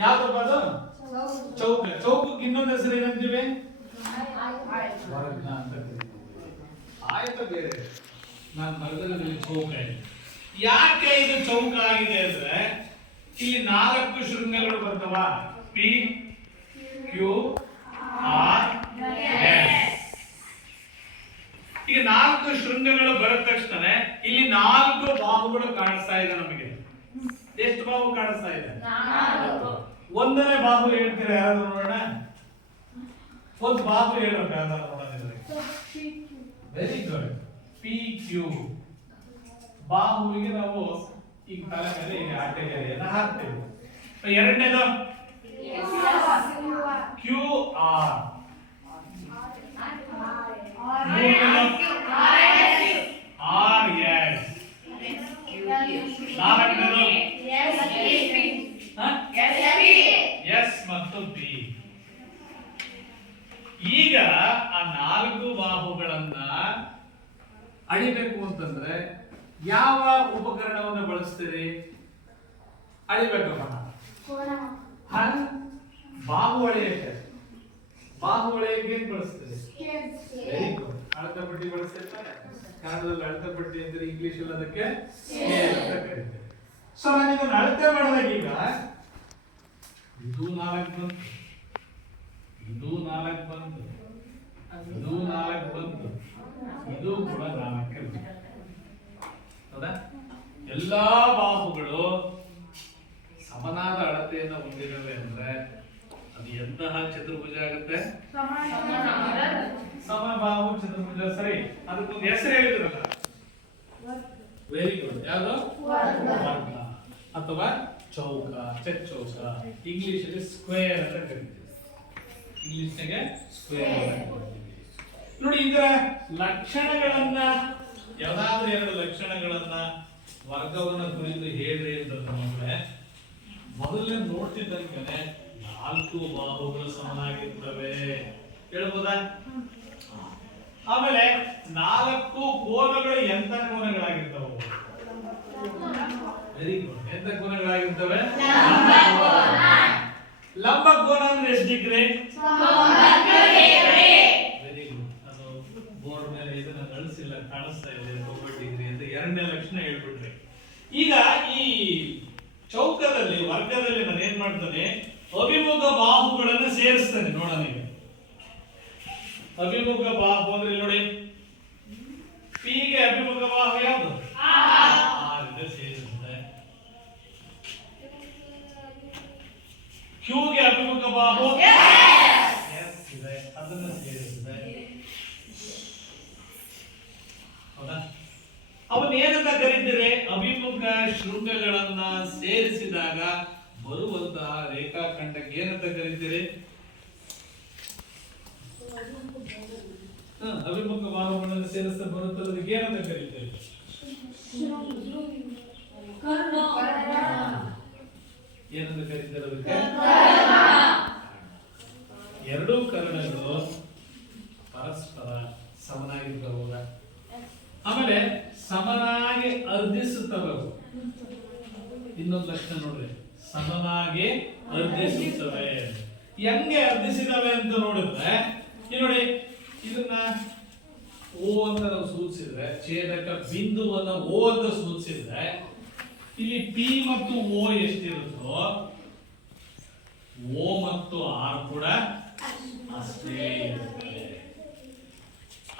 ಯಾವ್ದಪ್ಪ ಅದು? ಚೌಕ. ಚೌಕಕ್ಕೆ ಇನ್ನೊಂದು ಹೆಸರು ಏನಂತೀವಿ? ವರ್ಗ ಅಂತ ಕರೀತೀವಿ. ಆಯತ ಬೇರೆ, ನಾನು ಮರದಲ್ಲಿ ಚೌಕ. ಯಾಕೆ ಇದು ಚೌಕ ಆಗಿದೆ ಅಂದ್ರೆ ಇಲ್ಲಿ 4 ಶೃಂಗಗಳು ಬರ್ತವ. P, Q, R, S. ಈಗ 4 ಶೃಂಗಗಳು ಬರದ ತಕ್ಷಣ ಇಲ್ಲಿ 4 ಬಾಹುಗಳು ಕಾಣಿಸ್ತಾ ಇದೆ ನಮಗೆ. ಎಷ್ಟು ಬಾಹು ಕಾಣಿಸ್ತಾ ಇದೆ? 1ನೇ ಬಾಹು ಹೇಳ್ತೀರಾ ಯಾರು ನೋಡೋಣ? ಒಂದು ಬಾಹು ಹೇಳಬೇಕಾದ ವೆರಿ ಗುಡ್ ಪಿ ಕ್ಯೂ ಬಾಹುವಿಗೆ ನಾವು ಈಗ ತಲೆ ಮೇಲೆ ಈಗ ಆಟೆಗೆರೆಯನ್ನು ಹಾಕ್ತೇವೆ. ಎರಡನೇದು ಕ್ಯೂ ಆರ್, ಆರ್ ಎಸ್, ನಾಲ್ಕನೇದು ಎಸ್ ಮತ್ತು ಪಿ. ಈಗ ಆ ನಾಲ್ಕು ಬಾಹುಗಳನ್ನ ಅಳಿಬೇಕು ಅಂತಂದ್ರೆ ಯಾವ ಉಪಕರಣವನ್ನು ಬಳಸ್ತೀರಿ? ಅಳಿಬೇಕಪ್ಪ ಬಾಹು ಅಳೆಯಕ್ಕೆ ಏನ್ ಬಳಸ್ತೀರಿ? Very good. ಅಳತೆ ಪಟ್ಟಿ ಬಳಸ್ತಿರ್ತಾರೆ. ಕನ್ನಡದಲ್ಲಿ ಅಳತೆ ಪಟ್ಟಿ ಅಂದ್ರೆ ಇಂಗ್ಲಿಷ್ ಅಲ್ಲಿ ಅದಕ್ಕೆ ಸ್ಕೇಲ್ ಅಂತ ಕರೀತಾರೆ. ಸೊ ನಾನು ಇದನ್ನ ಅಳತೆ ಮಾಡಿದಾಗ ಈಗ ಇದು 4 ಬಂತು, ಇದು 4 ಬಂತು, ಇದು 4 ಬಂತು, ಇದು ಕೂಡ 4 ಬಂತು. ಹೌದಾ? ಎಲ್ಲಾ ಬಾಹುಗಳು ಸಮನಾದ ಅಳತೆಯನ್ನು ಹೊಂದಿರವೆ ಅಂದ್ರೆ ಅದು ಎಂತಹ ಚತುರ್ಭುಜ ಆಗುತ್ತೆ? ಸಮಬಾಹು ಚತುರ್ಭುಜ. ಸರಿ, ಅದಕ್ಕೊಂದು ಹೆಸರು ಹೇಳಿದ್ರಲ್ಲ, ವೆರಿ ಗುಡ್. ಯಾವುದು? ವರ್ಗ ಅಥವಾ ಚೌಕ, ಚಚ್ಚೌಕ. ಇಂಗ್ಲಿಷ್ ಅಲ್ಲಿ ಸ್ಕ್ವೇರ್ ಅಂತ ಕರೀತೀವಿ. ಇಂಗ್ಲಿಷ್ಗೆ ಸ್ಕ್ವೇರ್ ಅಂತ ಕರೀತೀವಿ. ನೋಡಿ, ಇದರ ಲಕ್ಷಣಗಳನ್ನ ಯಾವ್ದಾದ್ರೂ ಎರಡು ಲಕ್ಷಣಗಳನ್ನ ವರ್ಗವನ್ನ ಕುರಿತು ಹೇಳ್ರಿ ಅಂತಂದ್ರೆ ಮೊದಲನೇ ನೋಡ್ತಿದ್ದಂಗೆ 4 ಬಾಹುಗಳು ಸಮನಾಗಿರ್ತವೆ ಹೇಳ್ಬೋದಾ? ಆಮೇಲೆ 4 ಕೋನಗಳು ಎಂತ ಕೋನಗಳಾಗಿರ್ತವೆ? Very good. ಎಂತ ಕೋನಗಳಾಗಿರ್ತವೆ? ಲಂಬ ಕೋನ ಅಂದ್ರೆ ಎಷ್ಟು ಡಿಗ್ರಿ? Very good. ಅದು ಬೋರ್ಡ್ ಮೇಲೆ ಇದನ್ನ ಅಳಿಸಿಲ್ಲ, ಕಾಣಿಸ್ತಾ ಇದೆ 90 ಡಿಗ್ರಿ ಅಂತ ಎರಡನೇ ಲಕ್ಷಣ ಹೇಳ್ಬಿಟ್ರಿ. ಈಗ ಈ ಚೌಕದಲ್ಲಿ ವರ್ಗದಲ್ಲಿ ನಾನು ಏನ್ ಮಾಡ್ತಾನೆ? ಅಭಿಮುಖ ಬಾಹುಗಳನ್ನು ಸೇರಿಸ್ತಾನೆ. ನೋಡೋಣ ಈಗ ಅಭಿಮುಖ ಬಾಹು ಅಂದ್ರೆ ನೋಡಿ, ಪಿ ಗೆ ಅಭಿಮುಖ ಬಾಹು ಯಾವುದು? ಆರ್ ಇದೆ, ಸೇರಿಸುತ್ತೆ. ಕ್ಯೂ ಗೆ ಅಭಿಮುಖ ಬಾಹು ಎಸ್ ಇದೆ, ಅದನ್ನು ಸೇರಿಸುತ್ತೆ. ಹೌದಾ? ಅವನ್ ಏನಂತ ಕರೀತಾರೆ? ಅಭಿಮುಖ ಶೃಂಗಗಳನ್ನ ಸೇರಿಸಿದಾಗ ಬರುವಂತಹ ರೇಖಾಖಂಡಕ್ಕೆ ಏನಂತ ಕರೀತೀರಿ? ಅಭಿಮುಖ ಬಾಹುಗಳನ್ನು ಸೇರಿಸ್ತಾ ಬರುತ್ತದಕ್ಕೆ ಏನಂತ ಕರೀತೀರಿ? ಏನಂತ ಕರೀತಾರೆ ಅದಕ್ಕೆ? ಎರಡೂ ಕರ್ಣಗಳು ಪರಸ್ಪರ ಸಮನಾಗಿರ್ತವೆ. ಆಮೇಲೆ ಸಮನಾಗಿ ಅರ್ಧಿಸುತ್ತವೆ. ಇನ್ನೊಂದು ಲಕ್ಷಣ ನೋಡ್ರಿ, ಸಮನಾಗಿ ಅರ್ಧಿಸುತ್ತವೆ. ಹೆಂಗೆ ಅರ್ಧಿಸಿದವೆ ಅಂತ ನೋಡಿದ್ರೆ ಈ ನೋಡಿ, ಇದನ್ನ ಓ ಅಂತ ನಾವು ಸೂಚಿಸಿದ್ರೆ, ಛೇದಕ ಬಿಂದುವನ್ನ ಓ ಅಂತ ಸೂಚಿಸಿದ್ರೆ, ಇಲ್ಲಿ ಪಿ ಮತ್ತು ಓ ಎಷ್ಟಿರುತ್ತೋ ಓ ಮತ್ತು ಆರ್ ಕೂಡ ಅಷ್ಟೇ ಇರುತ್ತೆ.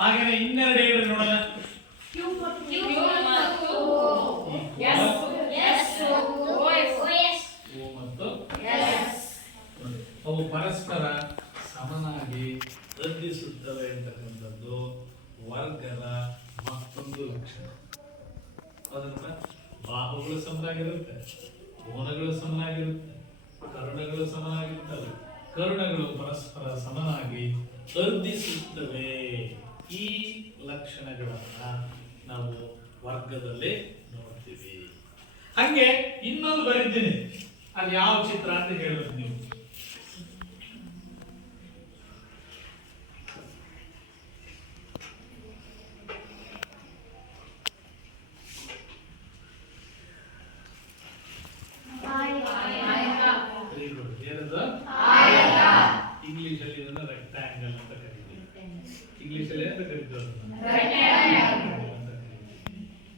ಹಾಗೇನೆ ಇನ್ನೆರಡು ಹೇಳಿ ನೋಡೋಣ. ಅವು ಪರಸ್ಪರ ಸಮನಾಗಿ ವೃದ್ಧಿಸುತ್ತವೆ ಅಂತಕ್ಕಂಥದ್ದು ವರ್ಗದ ಮತ್ತೊಂದು ಲಕ್ಷಣ. ಅದನ್ನ ಬಾಹುಗಳು ಸಮನಾಗಿರುತ್ತೆ, ಕೋನಗಳು ಸಮನಾಗಿರುತ್ತೆ, ಕರ್ಣಗಳು ಸಮನಾಗಿರುತ್ತವೆ, ಕರ್ಣಗಳು ಪರಸ್ಪರ ಸಮನಾಗಿ ವರ್ಧಿಸುತ್ತವೆ. ಈ ಲಕ್ಷಣಗಳನ್ನ ನಾವು ವರ್ಗದಲ್ಲಿ ನೋಡ್ತೀವಿ. ಹಂಗೆ ಇನ್ನೊಂದು ಬರೀತೀನಿ, ಅದು ಯಾವ ಚಿತ್ರ ಅಂತ ಹೇಳ್ಬೇಕು ನೀವು. ಇಂಗ್ಲಿಷ್ ಅಲ್ಲಿ ಇದನ್ನ ರೆಕ್ಟಾಂಗಲ್ ಅಂತ ಕರೀತೀವಿ. ಇಂಗ್ಲಿಷ್ ಅಲ್ಲಿ ಅಂತ ಕರೀತೀವಿ.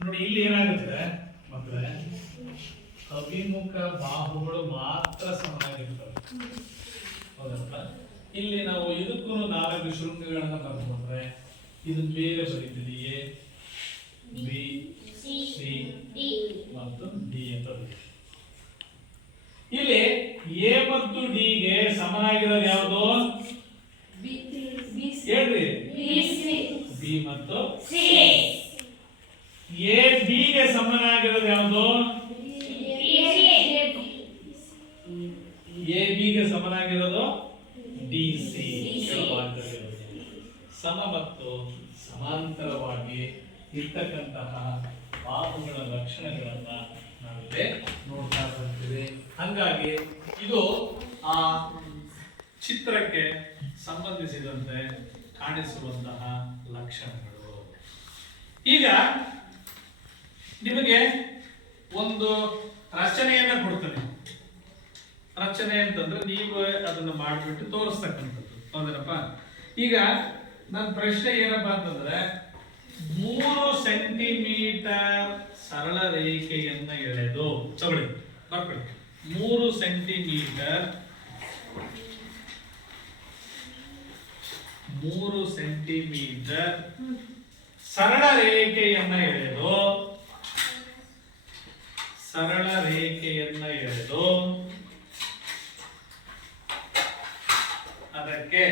ನೋಡಿ, ಇಲ್ಲಿ ಏನಾಗುತ್ತೆ ಮಕ್ಕಳೇ, ಅಭಿಮುಖ ಬಾಹುಗಳು ಮಾತ್ರ ಸಮನಾಗಿರ್ತವೆ. ಹೌದಲ್ಲ? ಇಲ್ಲಿ ನಾವು ಇದಕ್ಕೂ 4 ಶೃಂಗಗಳನ್ನ ಬರ್ಕೊಂಡ್ರೆ ಇದು ಬೇರೆ ಬರೀತೀವಿ. ಎ, ಬಿ, ಸಿ ಮತ್ತು ಡಿ ಅಂತ ಬರೀತೀವಿ. ಇಲ್ಲಿ ಎ ಮತ್ತು ಡಿ ಗೆ ಸಮನಾಗಿರೋದು ಯಾವುದು? ಹೇಳ್ರಿ BC ಬಿ ಮತ್ತು C ಎ ಬಿ ಗೆ ಸಮನಾಗಿರೋದು ಯಾವುದು? ಎ ಬಿ ಗೆ ಸಮನಾಗಿರೋದು ಡಿ ಸಿ. ಸಮ ಮತ್ತು ಸಮಾಂತರವಾಗಿ ಇರ್ತಕ್ಕಂತಹ ಬಾಹುಗಳ ಲಕ್ಷಣಗಳನ್ನ ನಾವಿಲ್ಲಿ ನೋಡ್ತಾ ಬರ್ತೀವಿ. ಹಂಗಾಗಿ ಇದು ಆ ಚಿತ್ರಕ್ಕೆ ಸಂಬಂಧಿಸಿದಂತೆ ಕಾಣಿಸುವಂತಹ ಲಕ್ಷಣಗಳು. ಈಗ ನಿಮಗೆ ಒಂದು ರಚನೆಯನ್ನ ಕೊಡ್ತೇನೆ. ರಚನೆ ಅಂತಂದ್ರೆ ನೀವು ಅದನ್ನ ಮಾಡಿಬಿಟ್ಟು ತೋರಿಸ್ತಕ್ಕಂಥದ್ದು, ಹೌದೇನಪ್ಪ? ಈಗ ನನ್ನ ಪ್ರಶ್ನೆ ಏನಪ್ಪಾ ಅಂತಂದ್ರೆ 3 ಸೆಂಟಿಮೀಟರ್ ಸರಳ ರೇಖೆಯನ್ನ ಎಳೆದು ತಗೊಳ್ಳಿ, ಬರ್ಕೊಳ್ಳಿ. 3 ಸೆಂಟಿಮೀಟರ್ ಸರಳ ರೇಖೆಯನ್ನ ಎಳೆದು ಅದಕ್ಕೆ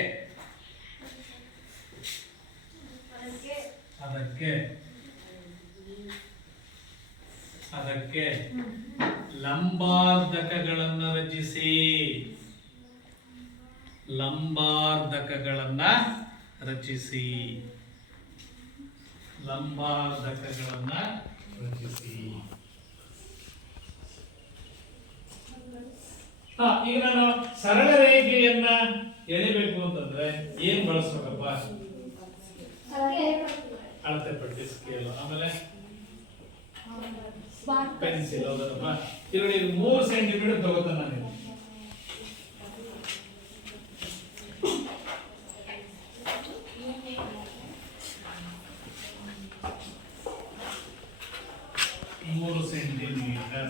ಲಂಬಾರ್ಧಕಗಳನ್ನ ರಚಿಸಿ. ಈಗ ನಾನು ಸರಳ ರೇಖೆಯನ್ನ ಎಳೆಬೇಕು ಅಂತಂದ್ರೆ ಏನ್ ಬಳಸ್ಬೇಕಪ್ಪ? ಅಳತೆ ಪಟ್ಟಿ, ಸ್ಕೇಲ್, ಆಮೇಲೆ ಪೆನ್ಸಿಲ್, ಹೌದಪ್ಪ? ಇಲ್ಲಿ 3 ಸೆಂಟಿಮೀಟರ್ ತಗೋತಾನೆ ನಾನು. ಮೂರು ಸೆಂಟಿಮೀಟರ್.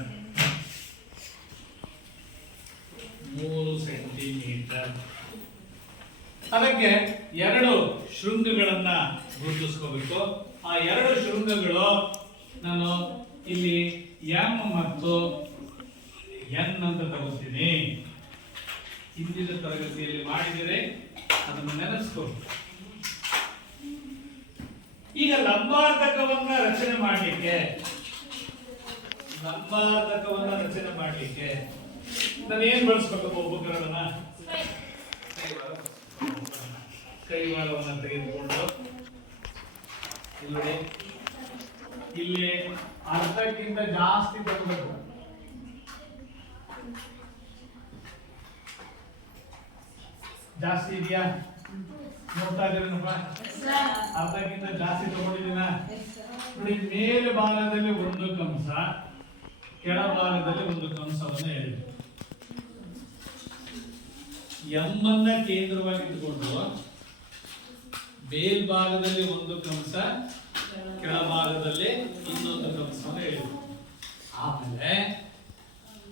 ಅದಕ್ಕೆ 2 ಶೃಂಗಗಳನ್ನ ಗುರುತಿಸ್ಕೋಬೇಕು. ಆ 2 ಶೃಂಗಗಳು ನಾನು ಇಲ್ಲಿ ಎಂ ಮತ್ತು ಎನ್ ಅಂತ ತಗೋತೀನಿ. ಹಿಂದಿನ ತರಗತಿಯಲ್ಲಿ ಮಾಡಿದರೆ ಅದನ್ನು ನೆನಪಿಸ್ಕೊಳ್ಳಿ. ಈಗ ಲಂಬಾರ್ಧಕವನ್ನ ರಚನೆ ಮಾಡಲಿಕ್ಕೆ ನಾನು ಏನ್ ಬಳಸ್ಬೇಕಪ್ಪ? ಉಪಕರಣನ ಕೈವಾರವನ್ನ ತೆಗೆದುಕೊಂಡು ಇಲ್ಲಿ ಅರ್ಧಕ್ಕಿಂತ ಜಾಸ್ತಿ ತಗೋಬೇಕು. ಜಾಸ್ತಿ ಇದೆಯಾ? ನೋಡ್ತಾ ಇದ್ದೀರಪ್ಪ? ಅರ್ಧಕ್ಕಿಂತ ಜಾಸ್ತಿ ತಗೊಂಡಿದ್ದೀನ ನೋಡಿ. ಮೇಲು ಭಾಗದಲ್ಲಿ 1 ಕಂಸ, ಕೆಳ ಭಾಗದಲ್ಲಿ 1 ಕಂಸವನ್ನು ಎಳೆದು ಎಮ್ಮನ್ನ ಕೇಂದ್ರವಾಗಿಟ್ಟುಕೊಂಡು ಮೇಲ್ಭಾಗದಲ್ಲಿ 1 ಕಂಸ, ಕೆಳಭಾಗದಲ್ಲಿ ಇನ್ನೊಂದು ಕಂಸವನ್ನು ಎಳೆದು, ಆಮೇಲೆ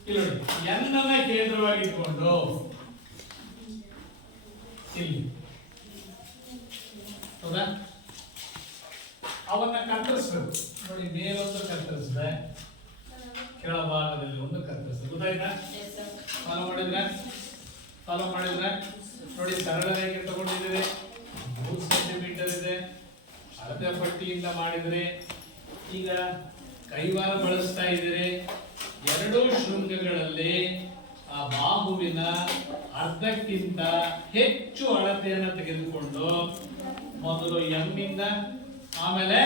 ಇಲ್ಲಿ ನೋಡಿ ಎನ್ನನ್ನ ಕೇಂದ್ರವಾಗಿಟ್ಕೊಂಡು ಇಲ್ಲಿ, ಹೌದಾ? ಅವನ್ನ ಕತ್ತರಿಸ್ಬೇಕು ನೋಡಿ. ಮೇಲೊಂದು ಕತ್ತರಿಸಿದೆ, ಕೆಳಭಾಗದಲ್ಲಿ 1 ಕತ್ತರಿಸಿದೆ. ಗೊತ್ತಾಯ್ತಾ? ಫಾಲೋ ಮಾಡಿದ್ರೆ ನೋಡಿ, ಸರಳ ರೇಖೆ ತಗೊಂಡಿದ್ದೀರಿ, 3 ಸೆಂಟಿಮೀಟರ್ ಇದೆ. ಅಳತೆ ಪಟ್ಟಿಯಿಂದ ಮಾಡಿದ್ರೆ ಈಗ ಕೈವಾರ ಬಳಸ್ತಾ ಇದ್ದೀರಿ. 2 ಶೃಂಗಗಳಲ್ಲಿ ಆ ಬಾಹುವಿನ ಅರ್ಧಕ್ಕಿಂತ ಹೆಚ್ಚು ಅಳತೆಯನ್ನು ತೆಗೆದುಕೊಂಡು ಮೊದಲು ಎಂ ಇಂದ ಆಮೇಲೆ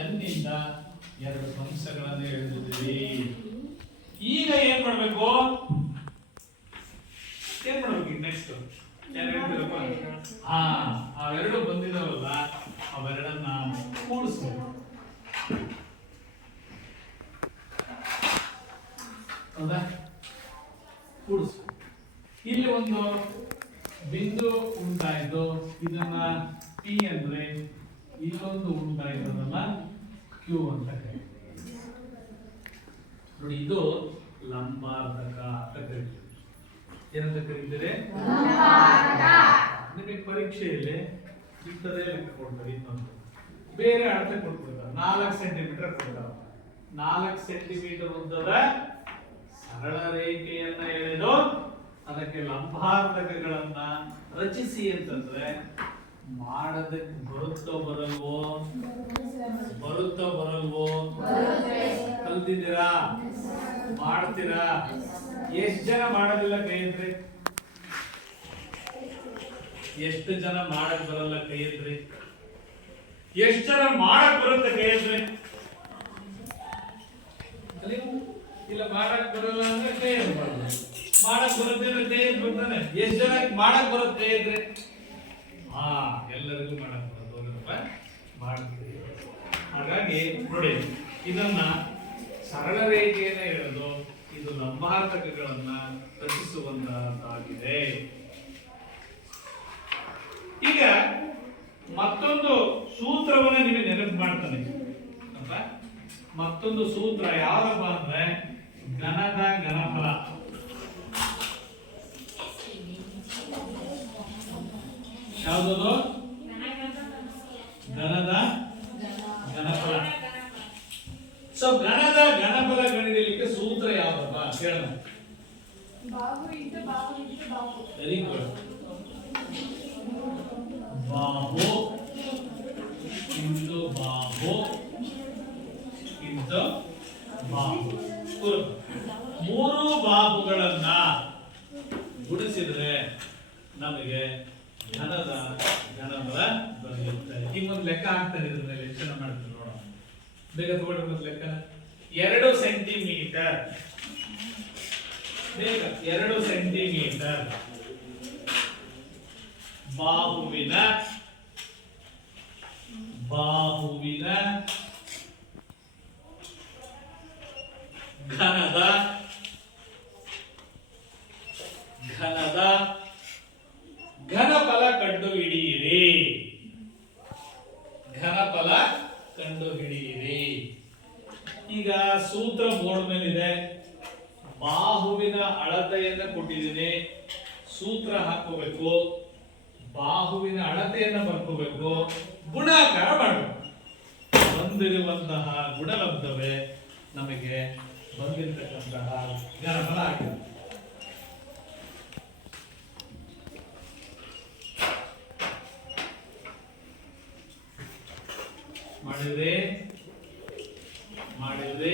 ಎನ್ ಇಂದ 2 ಕಂಸಗಳನ್ನು ಎಳೆದಿದ್ದೀವಿ. ಈಗ ಏನ್ ಮಾಡ್ಬೇಕು? ನೆಕ್ಸ್ಟ್ ಅವೆರಡು ಬಂದಿದಾವಲ್ಲ, ಅವೆರಡನ್ನ ಕೂಡಿಸ್ಬೇಕು. ಹೌದಾ? ಕೂಡಿಸ್ಬೇಕು. ಇಲ್ಲಿ ಒಂದು ಬಿಂದು ಉಂಟಾಯ್ತು, ಇದನ್ನ ಪಿ ಅಂದ್ರೆ, ಇಲ್ಲೊಂದು ಉಂಟಾಯ್ತದಲ್ಲ ಕ್ಯೂ ಅಂತ ಕರೀತೀವಿ ನೋಡಿ. ಇದು ಲಂಬಾರ್ಧಕ ಅಂತ ಕರೀತೀವಿ. ಏನಂತ ಕರೀತಾರೆ? ನಿಮಗೆ ಪರೀಕ್ಷೆಯಲ್ಲಿ ಇಂಥದೇ ಲೆಕ್ಕ ಕೊಡ್ತಾರೆ. ಇನ್ನೊಂದು ಬೇರೆ ಅಳತೆ ಕೊಟ್ಬಿಡ್ತಾರೆ. 4 ಸೆಂಟಿಮೀಟರ್ ಕೊಡ್ತಾರೆ. 4 ಸೆಂಟಿಮೀಟರ್ ಉದ್ದದ ಸರಳ ರೇಖೆಯನ್ನ ಎಳೆದು ಅದಕ್ಕೆ ಲಂಬಾರ್ಧಕಗಳನ್ನ ರಚಿಸಿ ಅಂತಂದ್ರೆ ಮಾಡೋದಕ್ಕೆ ಬರುತ್ತೋ ಬರಲ್ವೋ? ಬರುತ್ತೋ ಬರಲ್ವೋ? ಕಲ್ತಿದ್ದೀರಾ? ಮಾಡ್ತೀರಾ? ಎಷ್ಟು ಜನ ಮಾಡೋದಿಲ್ಲ ಕೈ ಎತ್ರಿ? ಎಷ್ಟು ಜನ ಮಾಡಕ್ ಬರಲ್ಲ ಕೈ ಎತ್ರಿ? ಎಷ್ಟು ಜನ ಮಾಡಕ್ ಬರುತ್ತೆ ಕೈ ಎತ್ರಿ? ಇಲ್ಲ ಮಾಡಕ್ ಬರಲ್ಲ ಅಂದ್ರೆ ಕೈ ಎತ್ತಬಾರ್ದು. ಮಾಡಕ್ ಬರುತ್ತೆ ಅಂದ್ರೆ ಕೈ ಎತ್ಬಿಡ್ತಾನೆ. ಎಷ್ಟು ಜನ ಮಾಡಕ್ ಬರುತ್ತೆ ಕೈ ಎತ್ರಿ? ಹಾ, ಎಲ್ಲರಿಗೂ ಮಾಡಕ್ ಬರೋದಪ್ಪ, ಮಾಡ್ತೀವಿ. ಹಾಗಾಗಿ ನೋಡಿ, ಇದನ್ನ ಸರಳ ರೇಖೆಯನ್ನೇ ಹೇಳೋದು, ಇದು ಲಂಬಾರ್ಥಕಗಳನ್ನ ರಚಿಸುವಂತಹದ್ದಾಗಿದೆ. ಈಗ ಮತ್ತೊಂದು ಸೂತ್ರವನ್ನ ನಿಮಗೆ ನೆನಪು ಮಾಡ್ತಾನೆ. ಮತ್ತೊಂದು ಸೂತ್ರ ಯಾವಪ್ಪ ಅಂದ್ರೆ ಘನದ ಘನಫಲ. ಯಾವುದು? ಘನದ ಘನಫಲ. ಸೊ ಘನದ ಘನಫಲ ಕಂಡುಹಿಡಿಯಲಿಕ್ಕೆ ಸೂತ್ರ ಯಾವಪ್ಪ ಕೇಳೋಣ. Very good. ಬಾಹು ಇಂಟು ಬಾಹು ಇಂಟು ಬಾಹು. ಮೂರು ಬಾಹುಗಳನ್ನ ಗುಣಿಸಿದ್ರೆ ನಮಗೆ ಘನದ ಘನಫಲ ಬರೆಯುತ್ತೆ. ಈಗ ಒಂದು ಲೆಕ್ಕ ಹಾಕ್ತಾರೆ, ಇದ್ರ ಮೇಲೆ ಎಷ್ಟು ಮಾಡ್ತಾರೆ ನೋಡೋಣ. ಬೇಗ ತಗೊಳ್ಳಿ ಒಂದು ಲೆಕ್ಕ. 2 ಸೆಂಟಿಮೀಟರ್, ಬೇಗ 2 ಸೆಂಟಿಮೀಟರ್ ಬಾಹುವಿನ ಘನದ ಘನಫಲ ಕಂಡು ಹಿಡಿಯಿರಿ. ಘನಫಲ ಕಂಡು ಹಿಡಿಯಿರಿ. ಈಗ ಸೂತ್ರ ಬೋರ್ಡ್ ಮೇಲೆ ಇದೆ. ಬಾಹುವಿನ ಅಳತೆಯನ್ನು ಕೊಟ್ಟಿದ್ದೀನಿ, ಸೂತ್ರ ಹಾಕೋಬೇಕು, ಬಾಹುವಿನ ಅಳತೆಯನ್ನು ಬರ್ಕೋಬೇಕು, ಗುಣಾಕಾರ ಮಾಡಬೇಕು. ಬಂದಿರುವಂತಹ ಗುಣಲಬ್ಧವೇ ನಮಗೆ ಬಂದಿರತಕ್ಕಂತಹ ಘನಫಲ ಆಗಿದೆ. ಮಾಡಿದ್ರೆ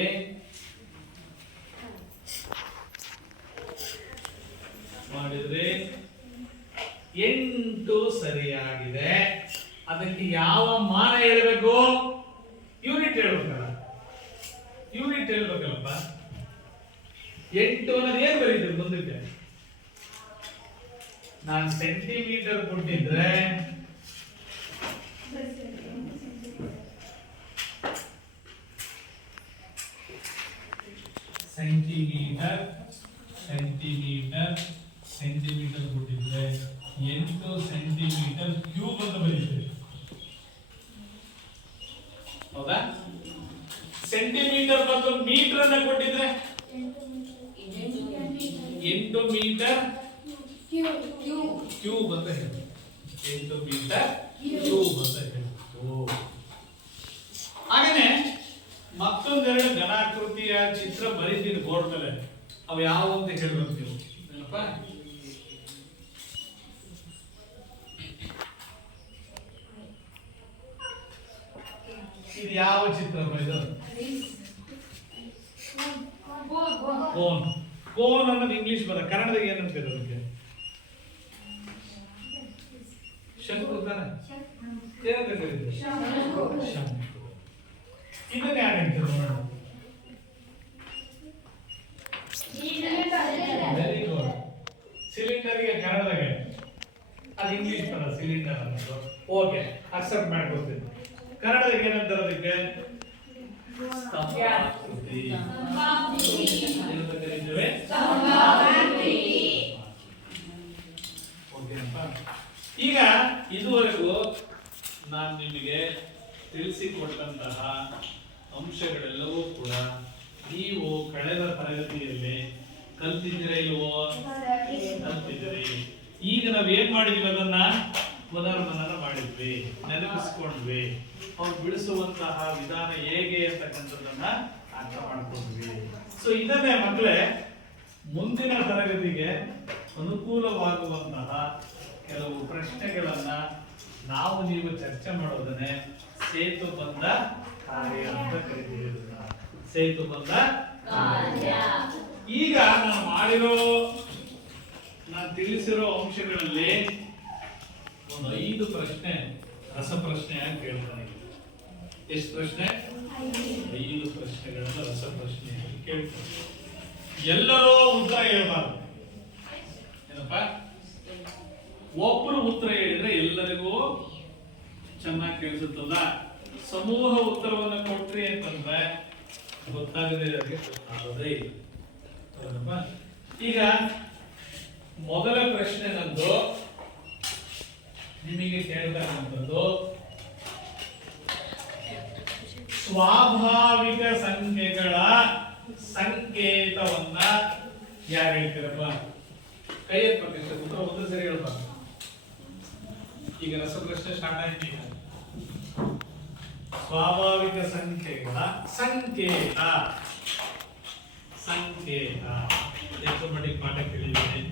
8 ಸರಿಯಾಗಿದೆ. ಅದಕ್ಕೆ ಯಾವ ಮಾನ ಹೇಳಬೇಕು? ಯೂನಿಟ್ ಹೇಳ್ಬೇಕಲ್ಲ, ಯೂನಿಟ್ ಹೇಳ್ಬೇಕಲ್ಲಪ್ಪ. 8 ಅನ್ನೋದು ಏನ್ ಬರೀತೀವಿ ಮುಂದಕ್ಕೆ? ನಾನು ಸೆಂಟಿಮೀಟರ್ ಕೊಟ್ಟಿದ್ರೆ ಸೆಂಟಿಮೀಟರ್ ಕೊಟ್ಟಿದ್ರೆ 8 ಸೆಂಟಿಮೀಟರ್ ಕ್ಯೂಬ್ ಅಂತ ಬರೀತೀವಿ, ಹೌದಾ? ಸೆಂಟಿಮೀಟರ್ ಮತ್ತು ಮೀಟರ್ ಅನ್ನ ಕೊಟ್ಟಿದ್ರೆ 8 ಮೀಟರ್ ಕ್ಯೂಬ್ ಅಂತ ಹೇಳಿ, 8 ಮೀಟರ್ ಕ್ಯೂಬ್ ಅಂತ ಹೇಳಿ. ಹಾಗೇನೆ ಮತ್ತೊಂದೆರಡು ಘನಾಕೃತಿಯ ಚಿತ್ರ ಬರೀತೀನಿ ಬೋರ್ಡ್ ಮೇಲೆ. ಅವು ಯಾವ ಅಂತ ಹೇಳ್ಬೇಕು ನೀವು, ಏನಪ್ಪ? ಇದು ಯಾವ ಚಿತ್ರ? ಇದು ಕೋನ್. ಕೋನ್ ಅನ್ನೋದು ಇಂಗ್ಲಿಷ್ ಬರ, ಕನ್ನಡದಾಗ ಏನಂತೀರ ಅದಕ್ಕೆ? ಶಂಕು ತಾನೆ? ಏನಂತ ಕರೀತೀವಿ? ಶಂಕು. ಇದನ್ನ ಯಾರು ಹೇಳ್ತೀವಿ ನೋಡೋಣ. Very good. ಸಿಲಿಂಡರ್ಗೆ ಕನ್ನಡದಾಗೆ ಅದು ಇಂಗ್ಲಿಷ್ ಪದ ಸಿಲಿಂಡರ್ ಅನ್ನೋದು. ಓಕೆ, ಅಕ್ಸೆಪ್ಟ್ ಮಾಡ್ಕೊಳ್ತೀನಿ. ಕನ್ನಡದಾಗ ಏನಂತಾರೆ ಅದಕ್ಕೆ? ಸ್ತಂಭಾಕೃತಿ. ಏನಂತ ಕರೀತೇವೆ? ಓಕೆನಪ್ಪ. ಈಗ ಇದುವರೆಗೂ ನಾನು ನಿಮಗೆ ತಿಳಿಸಿಕೊಟ್ಟಂತಹ ಅಂಶಗಳೆಲ್ಲವೂ ಕೂಡ ನೀವು ಕಳೆದ ತರಗತಿಯಲ್ಲಿ ಕಲ್ತಿದ್ದೀರಾ ಇಲ್ವೋ? ಕಲ್ತಿದ್ದೀರಿ. ಈಗ ನಾವು ಏನ್ ಮಾಡಿದ್ವಿ? ಅದನ್ನ ಪುನರ್ಮನನ ಮಾಡಿದ್ವಿ, ನೆನಪಿಸ್ಕೊಂಡ್ವಿ, ಅವ್ರು ಬಿಡಿಸುವಂತಹ ವಿಧಾನ ಹೇಗೆ ಅಂತಕ್ಕಂಥದ್ದನ್ನ ಅರ್ಥ ಮಾಡ್ಕೊಂಡ್ವಿ. ಸೊ ಇದನ್ನೇ ಮಕ್ಕಳೇ ಮುಂದಿನ ತರಗತಿಗೆ ಅನುಕೂಲವಾಗುವಂತಹ ಕೆಲವು ಪ್ರಶ್ನೆಗಳನ್ನ ನಾವು ನೀವು ಚರ್ಚೆ ಮಾಡೋದನ್ನೇ ಸೇತು ಬಂಧ ಕಾರ್ಯ ಅಂತ ಕರಿತೀವಿ. ಸೇತು ಬಂಧ ಕಾರ್ಯ. ಈಗ ನಾನು ತಿಳಿಸಿರೋ ಅಂಶಗಳಲ್ಲಿ ಒಂದು 5 ಪ್ರಶ್ನೆ ರಸಪ್ರಶ್ನೆಯಾಗಿ ಕೇಳ್ತಾನೆ. ಎಷ್ಟು ಪ್ರಶ್ನೆ? 5 ಪ್ರಶ್ನೆಗಳನ್ನ ರಸಪ್ರಶ್ನೆಯಾಗಿ ಕೇಳ್ತಾನೆ. ಎಲ್ಲರೂ ಉತ್ತರ ಹೇಳ್ಬಾರ್ದು. ಏನಪ್ಪ? ಒಬ್ಬರು ಉತ್ತರ ಹೇಳಿದ್ರೆ ಎಲ್ಲರಿಗೂ ಚೆನ್ನಾಗಿ ಕೇಳಿಸುತ್ತಲ್ಲ. ಸಮೂಹ ಉತ್ತರವನ್ನು ಕೊಟ್ರಿ ಅಂತಂದ್ರೆ ಗೊತ್ತಾಗದೇ ಆಗೋದೇ ಇಲ್ಲ. ಈಗ ಮೊದಲ ಪ್ರಶ್ನೆ ನಂದು ನಿಮಗೆ ಕೇಳ್ತಕ್ಕಂಥದ್ದು ಸ್ವಾಭಾವಿಕ ಸಂಖ್ಯೆಗಳ ಸಂಕೇತವನ್ನ ಯಾರು ಹೇಳ್ತೀರಪ್ಪ? ಕೈ ಎತ್ತಬೇಕು. ಉತ್ತರ ಒಂದು ಸರಿ ಹೇಳ್ಬಾರ್ದು. ಈಗ ರಸಪ್ರಶ್ನೆ ಸ್ಟಾರ್ಟ್ ಆಯ್ತು. ಈಗ ಸ್ವಾಭಾವಿಕ ಸಂಖ್ಯೆಗಳ ಸಂಕೇತ ಎಷ್ಟು ಮಟ್ಟಿಗೆ ಪಾಠ ಕೇಳಿದ್ದೀರಿ,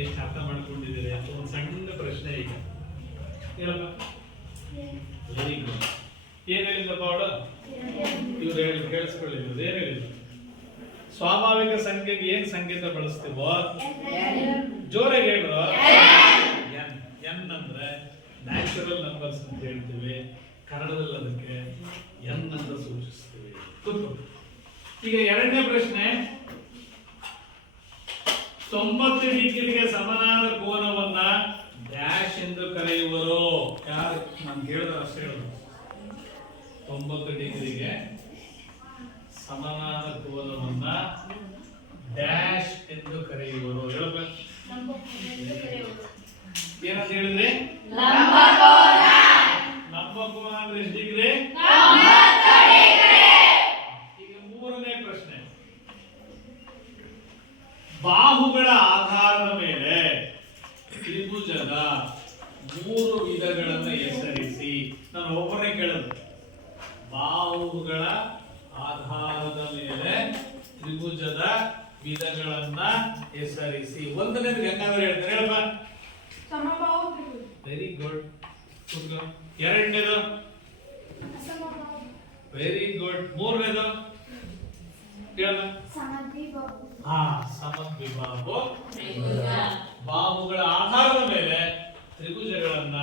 ಎಷ್ಟು ಅರ್ಥ ಮಾಡ್ಕೊಂಡಿದ್ದೀರಿ ಅಂತ ಒಂದು ಸಣ್ಣ ಪ್ರಶ್ನೆ. ಈಗ ಹೇಳಪ್ಪ. Very good. ಏನ್ ಹೇಳಿದ್ರಪ್ಪ ಅವಳು? ಇವ್ರು ಹೇಳಿ ಕೇಳಿಸ್ಕೊಳ್ಳಿದ್ರು. ಏನ್ ಹೇಳಿದ್ರು? ಸ್ವಾಭಾವಿಕ ಸಂಖ್ಯೆಗೆ ಏನ್ ಸಂಕೇತ ಬಳಸ್ತೀವೋ ಜೋರಾಗಿ ಹೇಳಿದ್ರು. ಎನ್ ಅಂದ್ರೆ ನ್ಯಾಚುರಲ್ ನಂಬರ್ಸ್ ಅಂತ ಹೇಳ್ತೀವಿ. ಕನ್ನಡದಲ್ಲಿ ಅದಕ್ಕೆ ಎನ್ ಅಂತ ಸೂಚಿಸ್ತೀವಿ. ಈಗ ಎರಡನೇ ಪ್ರಶ್ನೆ, 90 ಡಿಗ್ರಿಗೆ ಸಮನಾದ ಕೋನವನ್ನ ಡ್ಯಾಶ್ ಎಂದು ಕರೆಯುವರು. ಯಾರು? ನಾನು ಹೇಳಿದ್ರೆ ಅಷ್ಟೇ ಹೇಳೋದು. 90 ಡಿಗ್ರಿಗೆ ಸಮನಾದ ಕೋನವನ್ನ ಡ್ಯಾಶ್ ಎಂದು ಕರೆಯುವರು. ಹೇಳಬೇಕು. ಏನಂತ ಹೇಳಿದ್ರಿ? ಲಂಬಕೋನ ಅಂದ್ರೆ ಎಷ್ಟು ಡಿಗ್ರಿ? 90 ಡಿಗ್ರಿ. ಈಗ ಮೂರನೇ ಪ್ರಶ್ನೆ, ಬಾಹುಗಳ ಆಧಾರದ ಮೇಲೆ ತ್ರಿಭುಜದ 3 ವಿಧಗಳನ್ನು ಹೆಸರಿಸಿ. ನಾನು ಒಬ್ಬರೇ ಕೇಳೋದು. ಬಾಹುಗಳ ಆಧಾರದ ಮೇಲೆ ತ್ರಿಭುಜದ ವಿಧಗಳನ್ನ ಹೆಸರಿಸಿ. ಒಂದನೇದು ಗಂಗಾಧರ ಹೇಳ್ತಾರೆ. ಹೇಳಪ್ಪ. ಸಮಬಾಹು ತ್ರಿಭುಜ. Very good. ಎರಡನೇದು? Very good. ಮೂರನೇದು ಹೇಳ. ಸಮದ್ವಿಬಾಹು. ಬಾಹುಗಳ ಆಧಾರದ ಮೇಲೆ ತ್ರಿಭುಜಗಳನ್ನ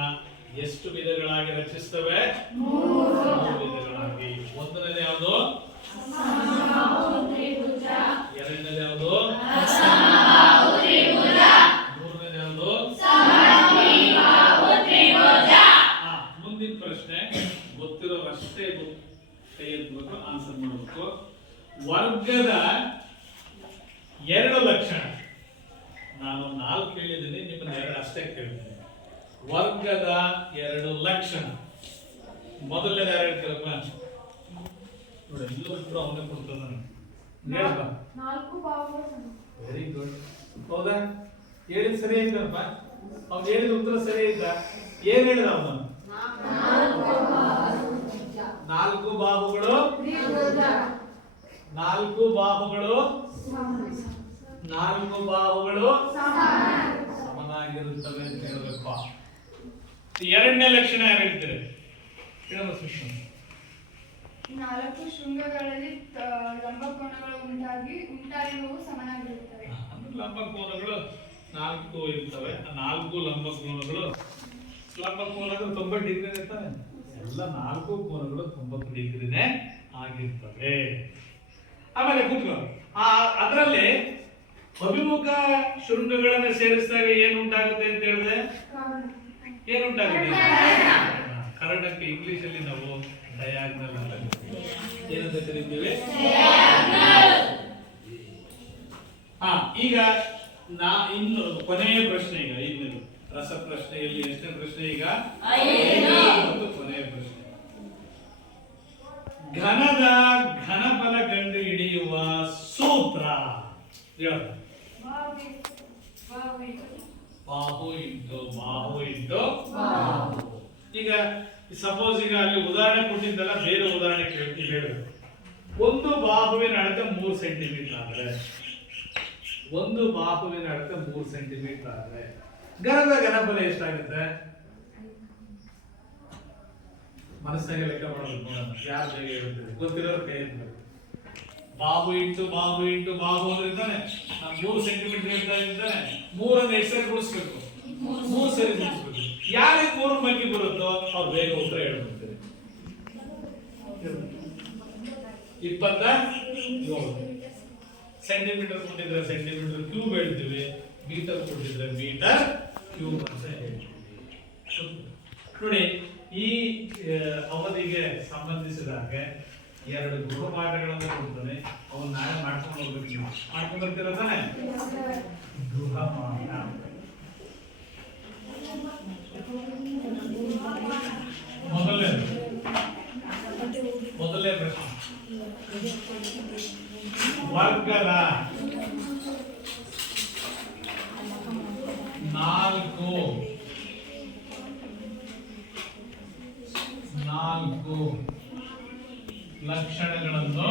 ಎಷ್ಟು ವಿಧಗಳಾಗಿ ರಚಿಸ್ತವೆ? 3 ವಿಧಗಳಾಗಿ. ಒಂದನೇದು ಯಾವುದು? ಎರಡನೇದು ಯಾವುದು? ಮೂರನೇದು ಯಾವುದು? ಮುಂದಿನ ಪ್ರಶ್ನೆ ಗೊತ್ತಿರೋರಷ್ಟೇ ಕೈ ಎತ್ತಬೇಕು, ಆನ್ಸರ್ ಮಾಡಬೇಕು. ವರ್ಗದ 2 ಲಕ್ಷಣ. ನಾನು 4 ಕೇಳಿದ್ದೀನಿ, ನಿಮ್ಮನ್ನ 2 ಅಷ್ಟೇ ಕೇಳ್ತೀನಿ. ವರ್ಗದ 2 ಲಕ್ಷಣ. ಮೊದಲನೇದು ಯಾರು ಹೇಳ್ತೀರಪ್ಪ? ನೋಡಿ, ಎಲ್ಲರೂ ಅವನೇ ಕೊಡ್ತಾನೆ. ಹೇಳಪ್ಪ. 4 ಬಾಹುಗಳು. Very good. ಹೌದಾ? ಹೇಳಿದ ಸರಿ ಐತಪ್ಪ. ಅವ್ನು ಹೇಳಿದ ಉತ್ತರ ಸರಿ ಐತಾ? ಏನ್ ಹೇಳಿದ ಅವನು? 4 ಬಾಹುಗಳು. 4 ಬಾಹುಗಳು. 4 ಬಾಹುಗಳು ಸಮನಾಗಿರುತ್ತವೆ ಅಂತ ಹೇಳಬೇಕು. ಎರಡನೇ ಲಕ್ಷಣ ಯಾರು ಹೇಳ್ತೀರಿ? ಹೇಳೋದು ಸುಷ್ಮಾ. 4 ಶೃಂಗಗಳಲ್ಲಿ ಲಂಬಕೋನಗಳು ಉಂಟಾಗಿರುವವು ಸಮನಾಗಿರುತ್ತವೆ. ಲಂಬಕೋನಗಳು 4 ಇರ್ತವೆ. 4 ಲಂಬಕೋನಗಳು 90 ಡಿಗ್ರಿ ಇರ್ತವೆ. ಎಲ್ಲ 4 ಕೋನಗಳು 90 ಡಿಗ್ರಿನೇ ಆಗಿರ್ತವೆ. ಆಮೇಲೆ ಕೂತ್ಕೋ. ಅದರಲ್ಲಿ ಅಭಿಮುಖ ಶೃಂಗಗಳನ್ನು ಸೇರಿಸಿದಾಗ ಏನು ಉಂಟಾಗುತ್ತೆ ಅಂತ ಹೇಳಿದ್ರೆ ಏನುಂಟಾಗುತ್ತೆ? ಕನ್ನಡಕ್ಕೆ ಇಂಗ್ಲಿಷ್ ಅಲ್ಲಿ ನಾವು ಡಯಾಗ್ನಲ್ ಅಂತ ಏನಂತ ಕರಿತೀವಿ? ಈಗ ಇನ್ನು ಕೊನೆಯ ಪ್ರಶ್ನೆ. ಈಗ ಇನ್ನೊಂದು ರಸ ಪ್ರಶ್ನೆಯಲ್ಲಿ ಎಷ್ಟನೇ ಪ್ರಶ್ನೆ? ಈಗ ಕೊನೆಯ ಪ್ರಶ್ನೆ. ಘನದ ಘನಫಲ ಕಂಡು ಹಿಡಿಯುವ ಸೂತ್ರ ಹೇಳ. ಬಾಹು ಇಂಟು ಬಾಹು ಇಂಟು ಬಾಹು. ಈಗ ಸಪೋಸ್ ಈಗ ಅಲ್ಲಿ ಉದಾಹರಣೆ ಕೊಟ್ಟಿದ್ದಲ್ಲ, ಬೇರೆ ಉದಾಹರಣೆ ಹೇಳಬೇಕು. ಒಂದು ಬಾಹುವಿನ ಅಳತೆ 3 ಸೆಂಟಿಮೀಟರ್ ಆದ್ರೆ, ಒಂದು ಬಾಹುವಿನ ಅಳತೆ 3 ಸೆಂಟಿಮೀಟರ್ ಆದ್ರೆ ಘನದ ಘನಫಲ ಎಷ್ಟಾಗುತ್ತೆ? ಮನಸ್ಸಿನಾಗೆ ಲೆಕ್ಕ ಮಾಡೋದು ನೋಡೋಣ ಯಾರು ಬೇಗ ಹೇಳ್ತಾರೆ ಗೊತ್ತಿರೋರು ಕೈ ಎತ್ತಬೇಕು. ಬಾಬು ಇಂಟು ಬಾಬು ಇಂಟು ಬಾಬು ಅಂದ್ರೆ ಇದ್ದಾನೆ 3 ಸೆಂಟಿಮೀಟರ್ ಹೇಳ್ತಾ ಇದ್ದಾನೆ 3 ಅನ್ನು ಎಷ್ಟು ಸರಿ ಗುಣಿಸ್ಬೇಕು 3 ಸರಿ ಗುಣಿಸ್ಬೇಕು. ಯಾರಿಗೆ 3 ಬಗ್ಗೆ ಬರುತ್ತೋ ಅವ್ರು ಬೇಗ ಉತ್ತರ ಹೇಳ್ಬಿಡ್ತಾರೆ. 27 ಸೆಂಟಿಮೀಟರ್ ಕೊಟ್ಟಿದ್ರೆ ಸೆಂಟಿಮೀಟರ್ ಕ್ಯೂಬ್ ಹೇಳ್ತೀವಿ, ಮೀಟರ್ ಕೊಟ್ಟಿದ್ರೆ ಮೀಟರ್ ಕ್ಯೂಬ್ ಅಂತ ಹೇಳ್ತೀವಿ. ನೋಡಿ ಈ ಅವಧಿಗೆ ಸಂಬಂಧಿಸಿದ ಹಾಗೆ 2 ಗೃಹಪಾಠಗಳನ್ನು ಕೊಡ್ತಾನೆ. ಅವನ್ನ ನಾಳೆ ಮಾಡ್ಕೊಂಡು ಹೋಗ್ಬೇಕು. ನೀವು ಮಾಡ್ಕೊಂಡು ಬರ್ತೀರ ತಾನೆ? ಗೃಹಪಾಠ ಮೊದಲನೇ ಪ್ರಶ್ನೆ, ವರ್ಗದ 4 ಲಕ್ಷಣಗಳನ್ನು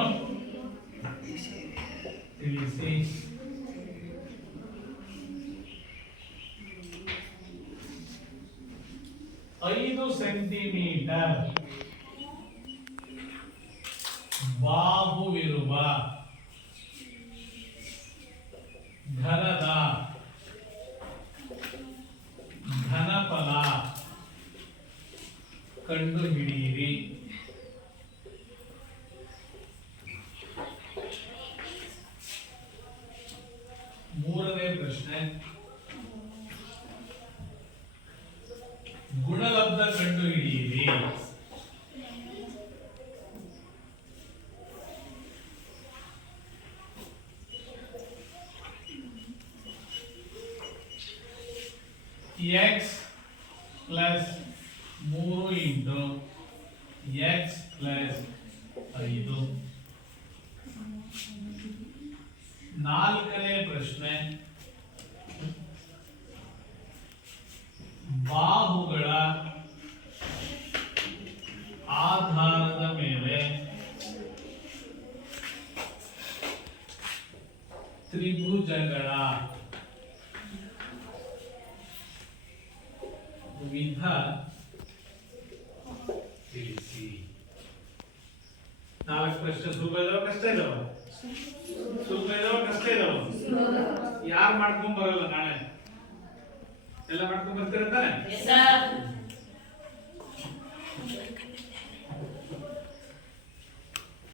ತಿಳಿಸಿ. ಐದು ಸೆಂಟಿಮೀಟರ್ ಬಾಹುವಿರುವ ಘನದ ಘನಫಲ ಕಂಡುಹಿಡಿಯಿರಿ. ಮೂರನೇ ಪ್ರಶ್ನೆ, ಗುಣಲಬ್ಧ ಕಂಡುಹಿಡಿಯಿರಿ. x plus 3 into x plus 5. ನಾಲ್ಕನೇ ಪ್ರಶ್ನೆ, ಬಾಹುಗಳ ಆಧಾರದ ಮೇಲೆ ತ್ರಿಭುಜಗಳ ವಿಧ ತಿಳಿಸಿ. 4 ಪ್ರಶ್ನೆ ಸುಲಭ ಇದಾವ ಕಷ್ಟ ಇದಾವ? ಸುಲಭ ಇದಾವ ಕಷ್ಟ ಇದಾವ? ಯಾರು ಮಾಡ್ಕೊಂಡ್ ಬರಲ್ಲ ನಾಳೆ ಎಲ್ಲ ಮಾಡ್ಕೊಂಡ್ ಬರ್ತೀರ ತಾನೆ?